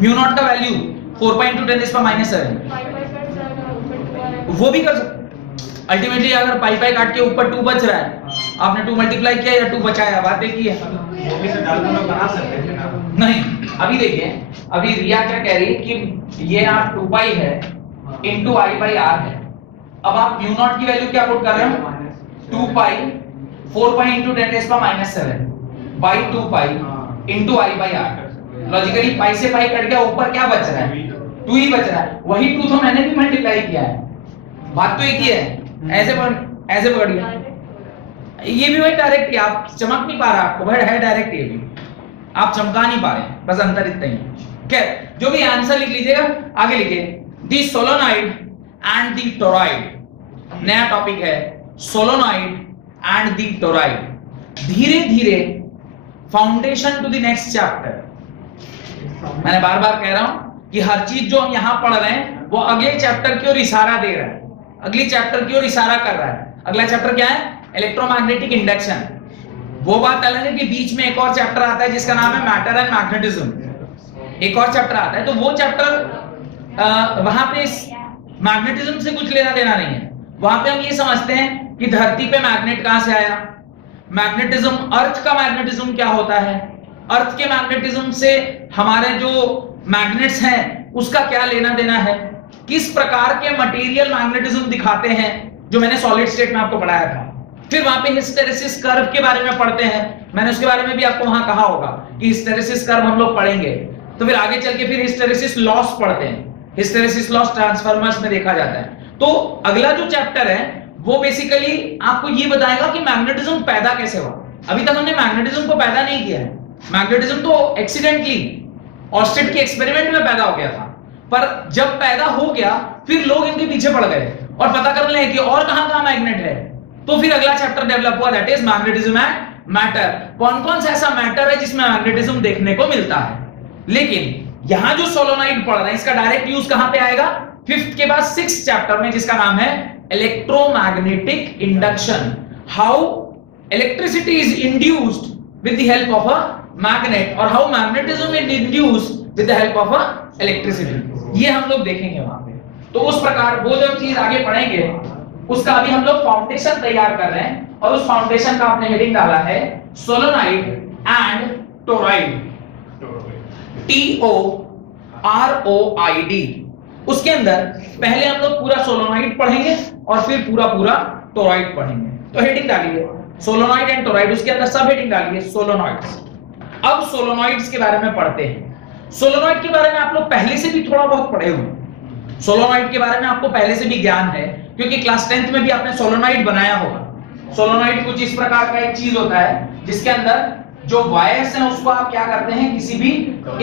म्यू नॉट का वैल्यू 4 पाई × 10⁻⁷, वो भी कर सकते। अल्टीमेटली अगर पाई काट के ऊपर 2 बच रहा है, आपने 2 मल्टीप्लाई किया या 2 बचाया, बात एक ही है। वो भी से डाल के लोग बना सकते थे ना। नहीं, अभी देखिए, अभी रिया क्या कह रही है कि ये आप 2 पाई है इंटू आई बाई आर है। अब आप म्यू नॉट की वैल्यू क्या पुट कर रहे हो? 2 pi 4 pi into 10⁻⁷ by 2 pi into I by r. Logically pi से पाई कट गया, ऊपर क्या बच रहा है? 2 ही बच रहा है। वही 2 तो मैंने भी मल्टीप्लाई किया है, बात तो एक ही है। ऐसे पकड़िए, ये भी वही डायरेक्ट, आप चमक नहीं पा रहा, आपको भाई है डायरेक्ट, ये भी आप चमका नहीं पा रहे, बस अंतर इतना ही है। खैर जो भी आंसर लिख लीजिएगा, आगे लिखिए the solenoid and the toroid. नया टॉपिक है सोलोनाइड एंड दी टोरॉइड। धीरे धीरे foundation to the next chapter. मैंने बार बार कह रहा हूं कि हर चीज जो हम यहां पढ़ रहे हैं वो अगले चैप्टर की ओर इशारा दे रहा है, अगली चैप्टर की ओर इशारा कर रहा है। अगला चैप्टर क्या है? Electromagnetic induction. वो बात अलग है कि बीच में एक और चैप्टर आता है जिसका नाम है मैटर एंड मैग्नेटिज्म, एक और चैप्टर आता है, तो वो चैप्टर वहां पे मैग्नेटिज्म से कुछ लेना देना नहीं है। वहां पे हम ये समझते हैं कि धरती पे मैग्नेट कहां से आया, मैग्नेटिज्म, अर्थ का मैग्नेटिज्म क्या होता है, अर्थ के मैग्नेटिज्म से हमारे जो मैग्नेट्स हैं उसका क्या लेना देना है, किस प्रकार के मटेरियल मैग्नेटिज्म दिखाते हैं, जो मैंने सॉलिड स्टेट में आपको पढ़ाया था। फिर वहां पे हिस्टेरेसिस कर्व के बारे में पढ़ते हैं, मैंने उसके बारे में भी आपको वहां कहा होगा कि हिस्टेरेसिस कर्व हम लोग पढ़ेंगे। तो फिर आगे चल के फिर हिस्टेरेसिस लॉस पढ़ते हैं, हिस्टेरेसिस लॉस ट्रांसफार्मर्स में देखा जाता है। तो अगला जो चैप्टर है वो बेसिकली आपको ये बताएगा कि मैग्नेटिज्म पैदा कैसे हुआ। अभी तक हमने मैग्नेटिज्म को पैदा नहीं किया है, मैग्नेटिज्म तो एक्सीडेंटली ऑर्स्टेड के एक्सपेरिमेंट में पैदा हो गया था, पर जब पैदा हो गया फिर लोग इनके पीछे पड़ गए और पता कर ले कि और कहां-कहां मैग्नेट है। तो फिर अगला चैप्टर डेवलप हुआ, that is magnetism and matter. कौन-कौन सा ऐसा मैटर है जिसमें मैग्नेटिज्म देखने को मिलता है। लेकिन यहां जो सोलोनाइड पढ़ रहे हैं इसका डायरेक्ट यूज कहां पे आएगा? 5th के बाद 6th चैप्टर में, जिसका नाम है electromagnetic induction, how electricity is induced with the help of a magnet और how magnetism is induced with the help of a electricity. ये हम लोग देखेंगे वहां पे। तो उस प्रकार वो जो चीज आगे पढ़ेंगे उसका अभी हम लोग फाउंडेशन तैयार कर रहे हैं, और उस फाउंडेशन का आपने हेडिंग डाला है सोलोनाइड एंड टोरॉइड, TOROID। उसके अंदर पहले हम लोग पूरा सोलोनाइड पढ़ेंगे और फिर पूरा टोरॉइड पढ़ेंगे। तो हेडिंग डालिए सोलोनाइड एंड टोरॉइड, उसके अंदर सब हेडिंग डालिए सोलोनॉइड्स। अब सोलोनॉइड्स के बारे में पढ़ते हैं। सोलोनॉइड के बारे में आप लोग पहले से भी थोड़ा बहुत पढ़े हुए, सोलोनॉइड के बारे में आपको पहले से भी ज्ञान है, क्योंकि क्लास 10th में भी आपने सोलोनॉइड बनाया होगा। सोलोनॉइड कुछ इस प्रकार का एक चीज होता है जिसके अंदर जो वायर्स हैं उसको आप क्या करते हैं, किसी भी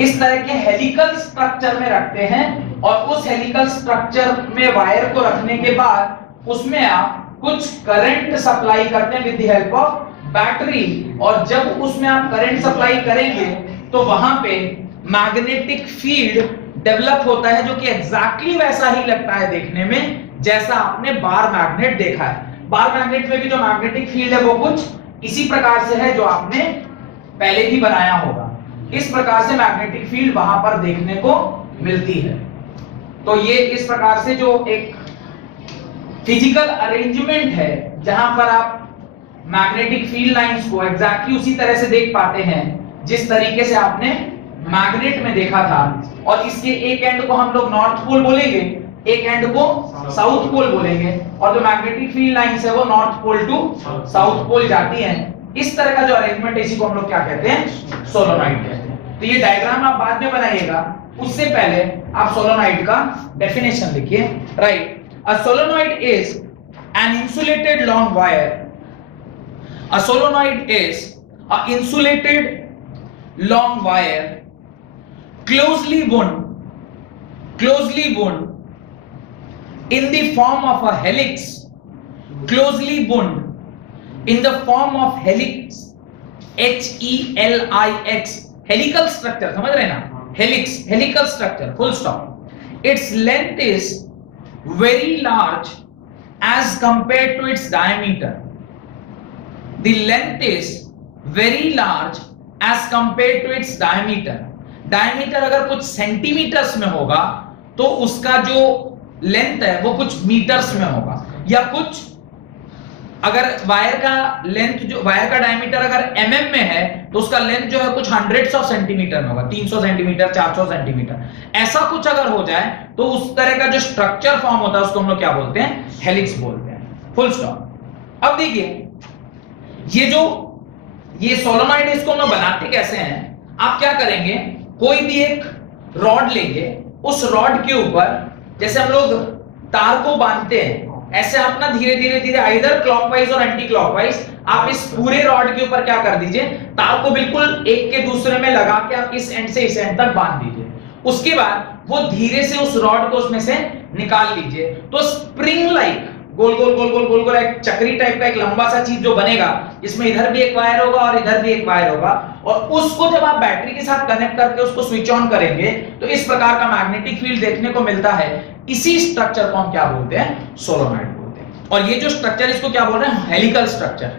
इस तरह के हेलिकल स्ट्रक्चर में रखते हैं, और उस हेलिकल स्ट्रक्चर में वायर को रखने के बाद उसमें आप कुछ करंट सप्लाई करते हैं with the help of battery, और जब उसमें आप करंट सप्लाई करेंगे तो वहां पे मैग्नेटिक फील्ड डेवलप होता है, जो कि एग्जैक्टली वैसा ही लगता है देखने में जैसा आपने बार मैग्नेट देखा है। बार मैग्नेट में भी जो मैग्नेटिक फील्ड है वो कुछ इसी प्रकार से है जो आपने पहले भी बनाया होगा। इस प्रकार से मैग्नेटिक फील्ड वहां पर देखने को मिलती है। तो ये इस प्रकार से जो एक फिजिकल अरेंजमेंट है जहां पर आप मैग्नेटिक फील्ड लाइंस को एग्जैक्टली उसी तरह से देख पाते हैं जिस तरीके से आपने मैग्नेट में देखा था। और इसके एक एंड को हम लोग नॉर्थ पोल बोलेंगे, एक एंड को साउथ पोल बोलेंगे, और जो मैग्नेटिक फील्ड लाइंस है वो north pole to south pole जाती हैं। इस तरह का जो अरेंजमेंट है इसी को हम लोग क्या कहते हैं, सोलोनॉइड कहते हैं। तो ये डायग्राम आप बाद में बनाइएगा, उससे पहले आप सोलोनॉइड का डेफिनेशन लिखिए। Right, a solenoid is an insulated long wire. A solenoid is an insulated long wire closely wound in the form of a helix, closely wound in the form of helix, HELIX, helical structure, समझ रहे ना, helix, helical structure, full stop. Its length is very large as compared to its diameter. The length is very large as compared to its diameter. Diameter अगर कुछ centimetres में होगा तो उसका जो लेंथ है वो कुछ मीटर्स में होगा, या कुछ अगर वायर का लेंथ, जो वायर का डायमीटर अगर mm में है तो उसका लेंथ जो है कुछ हंड्रेड्स ऑफ सेंटीमीटर में होगा, 300 सेंटीमीटर, 400 सेंटीमीटर, ऐसा कुछ अगर हो जाए तो उस तरह का जो स्ट्रक्चर फॉर्म होता है उसको हम लोग क्या बोलते हैं, हेलिक्स बोलते हैं। Full stop. अब देखिए ये सोलोनॉइड, इसको हम लोग बनाते कैसे हैं। आप क्या करेंगे, कोई भी एक रॉड लेंगे, उस रॉड के ऊपर जैसे हम लोग तार को बांधते हैं ऐसे आप ना धीरे धीरे धीरे आइदर क्लॉकवाइज और एंटी क्लॉकवाइज आप इस पूरे रॉड के ऊपर क्या कर दीजिए, तार को बिल्कुल एक के दूसरे में लगा के आप इस एंड से इस एंड तक बांध दीजिए। उसके बाद वो धीरे से उस रॉड को उसमें से निकाल लीजिए। तो स्प्रिंग लाइक गोल गोल गोल गोल गोल गोल एक चक्री टाइप का एक लंबा सा चीज जो बनेगा, इसमें इधर भी एक वायर होगा और इधर भी एक वायर होगा, और उसको जब आप बैटरी के साथ कनेक्ट करके उसको स्विच ऑन करेंगे तो इस प्रकार का मैग्नेटिक फील्ड देखने को मिलता है। इसी स्ट्रक्चर को हम क्या बोलते हैं, सोलोनॉइड बोलते हैं। और ये जो स्ट्रक्चर, इसको क्या बोल रहे हैं, हेलिकल स्ट्रक्चर।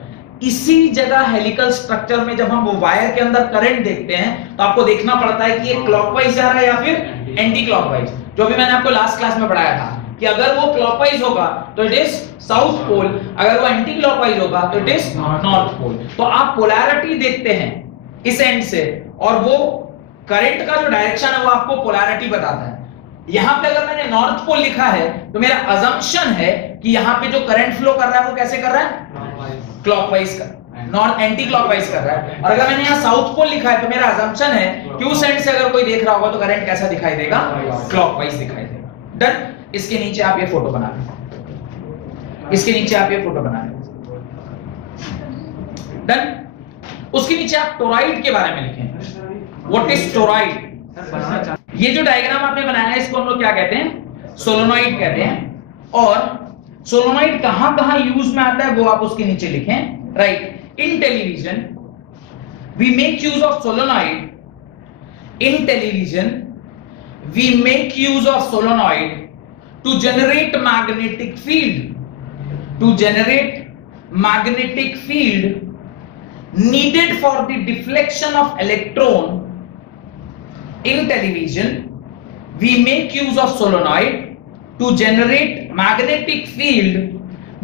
इसी जगह हेलिकल स्ट्रक्चर में जब हम वो वायर के अंदर करंट देखते हैं तो आपको देखना पड़ता है कि ये क्लॉकवाइज जा रहा है या फिर एंटी क्लॉकवाइज। जो भी मैंने आपको लास्ट क्लास में पढ़ाया था कि अगर वो क्लॉकवाइज होगा तो इट इज साउथ पोल, अगर वो एंटी क्लॉकवाइज होगा तो इट इज नॉर्थ पोल। तो आप पोलैरिटी देखते हैं इस एंड से, और वो करंट का जो डायरेक्शन है वो आपको पोलैरिटी बताता है। यहां पे अगर मैंने नॉर्थ पोल लिखा है तो मेरा अजम्पशन है कि यहां पे जो करंट फ्लो कर रहा है वो कैसे कर रहा है, क्लॉकवाइज कर, नॉन एंटी क्लॉकवाइज कर रहा है। और अगर मैंने यहाँ साउथ पोल लिखा है तो मेरा अजम्पशन है कि उस एंड से अगर कोई देख रहा होगा तो करंट कैसा दिखाई देगा, क्लॉकवाइज दिखाई देगा। डन। इसके नीचे आप ये फोटो बना लें, इसके नीचे आप ये फोटो बना लें। डन। उसके नीचे आप टोराइड के बारे में लिखें। What is toroid? ये जो डायग्राम आपने बनाया है इसको हम लोग क्या कहते हैं, सोलोनॉइड कहते हैं। और सोलोनॉइड कहां कहां यूज में आता है वो आप उसके नीचे लिखें। Right. In television we make use of solenoid. In television we make use of solenoid to generate magnetic field, to generate magnetic field needed for the deflection of electron. In television we make use of solenoid to generate magnetic field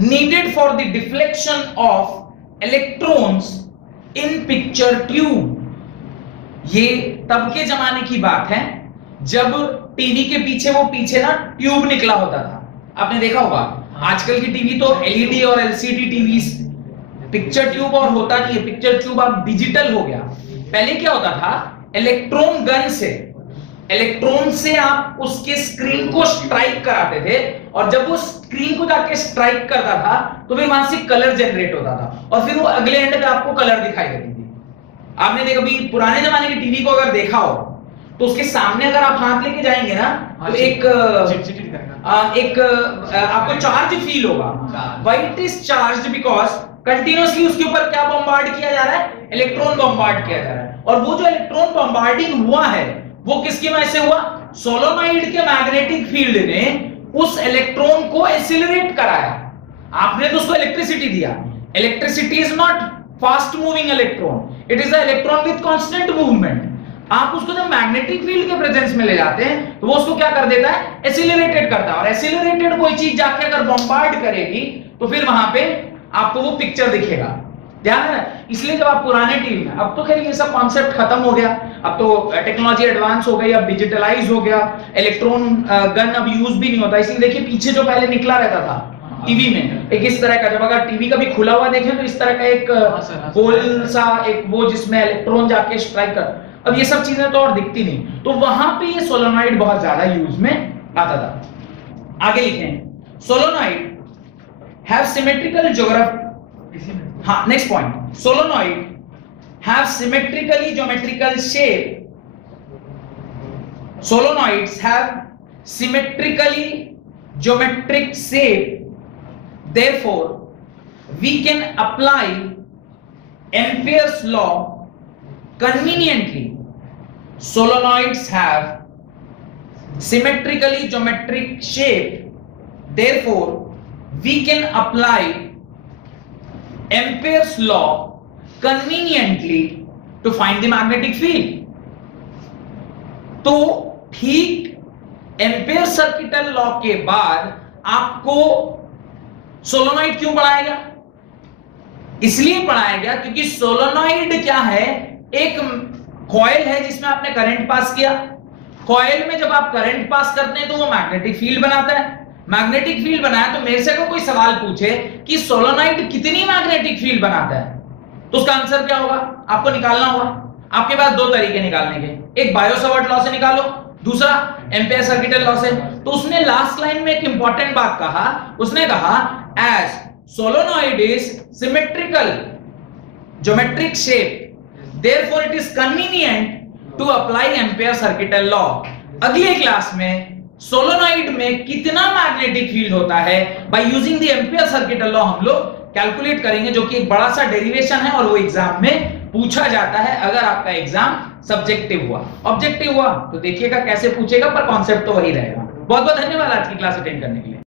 needed for the deflection of electrons in picture tube. ये तब के जमाने की बात है जब TV के पीछे वो पीछे ना ट्यूब निकला होता था। आपने देखा होगा आजकल की टीवी तो एलईडी और एलसीडी टीवी, पिक्चर ट्यूब और होता नहीं है, पिक्चर ट्यूब अब डिजिटल हो गया। पहले क्या होता था, इलेक्ट्रॉन गन से, इलेक्ट्रॉन से आप उसके स्क्रीन को स्ट्राइक कराते थे, और जब वो स्क्रीन को जाके स्ट्राइक करता था तो फिर वहां से कलर जनरेट होता था, और फिर वो अगले एंड पे आपको कलर दिखाई देती थी। आपने देखा भी पुराने जमाने की टीवी को अगर देखा हो तो उसके सामने अगर आप हाथ लेके जाएंगे ना तो एक आपको चार्ज फील होगा। White is charged because continuously उसके ऊपर क्या बम्बार्ड किया जा रहा है, इलेक्ट्रॉन बम्बार्ड किया जा रहा है। और वो जो इलेक्ट्रॉन बम्बार्डिंग हुआ है वो किसकी वजह से हुआ, सोलोनॉइड के मैग्नेटिक फील्ड ने उस इलेक्ट्रॉन को एक्सीलरेट कराया। आपने तो उसको इलेक्ट्रिसिटी दिया। Electricity is not fast moving electron, it is a electron with constant movement. आप उसको जब मैग्नेटिक फील्ड के प्रेजेंस में ले जाते हैं तो वो उसको क्या कर देता है, एक्सीलरेटेड करता है। और एक्सीलरेटेड कोई चीज जाके अगर बम्बार्ड करेगी तो फिर वहां पे आपको वो पिक्चर दिखेगा। ध्यान है। इसलिए जब आप पुराने टीवी में, अब तो खैर ये सब कॉन्सेप्ट खत्म हो गया, अब तो टेक्नोलॉजी एडवांस हो गई, अब डिजिटलाइज हो गया, इलेक्ट्रॉन गन अब यूज भी नहीं होता। इसलिए देखिए पीछे जो पहले निकला रहता था टीवी में एक इस तरह का, जब अगर टीवी का भी खुला हुआ देखें तो इस तरह का एक गोल सा एक वो जिसमें इलेक्ट्रॉन जाके स्ट्राइक कर, अब ये सब चीजें तो और दिखती नहीं। तो वहां पे ये सोलोनॉइड बहुत ज्यादा यूज में आता था। आगे लिखें, सोलोनॉइड हैव सिमेट्रिकल ज्योग्राफी। हाँ, next point, solenoid have symmetrically geometrical shape. Solenoids have symmetrically geometric shape, therefore we can apply Ampere's law conveniently. Solenoids have symmetrically geometric shape, therefore we can apply Ampere's law conveniently to find the magnetic field. तो ठीक ampere circuital law के बाद आपको solenoid क्यों पढ़ाया गया? इसलिए पढ़ाया गया क्योंकि सोलोनॉइड क्या है, एक कॉइल है जिसमें आपने करंट पास किया। कॉइल में जब आप करंट पास करते हैं तो वो मैग्नेटिक फील्ड बनाता है। मैग्नेटिक फील्ड बनाया तो मेरे से अगर कोई सवाल पूछे कि सोलोनॉइड कितनी मैग्नेटिक फील्ड बनाता है तो उसका आंसर क्या होगा, आपको निकालना होगा। आपके पास दो तरीके निकालने के, एक बायो-सावर्ट लॉ से निकालो, दूसरा एम्पियर सर्किटल लॉ से। तो उसने लास्ट लाइन में एक इंपॉर्टेंट बात कहा, उसने कहा as solenoid is symmetrical geometric shape therefore it is convenient to apply Ampere circuital law. अगले क्लास में सोलेनॉइड में कितना मैग्नेटिक फील्ड होता है by using the Ampere circuital law हम लोग कैलकुलेट करेंगे, जो कि एक बड़ा सा डेरिवेशन है और वो एग्जाम में पूछा जाता है अगर आपका एग्जाम सब्जेक्टिव हुआ। ऑब्जेक्टिव हुआ तो देखिएगा कैसे पूछेगा, पर कॉन्सेप्ट तो वही रहेगा। बहुत बहुत धन्यवाद आज की क्लास अटेंड करने के लिए।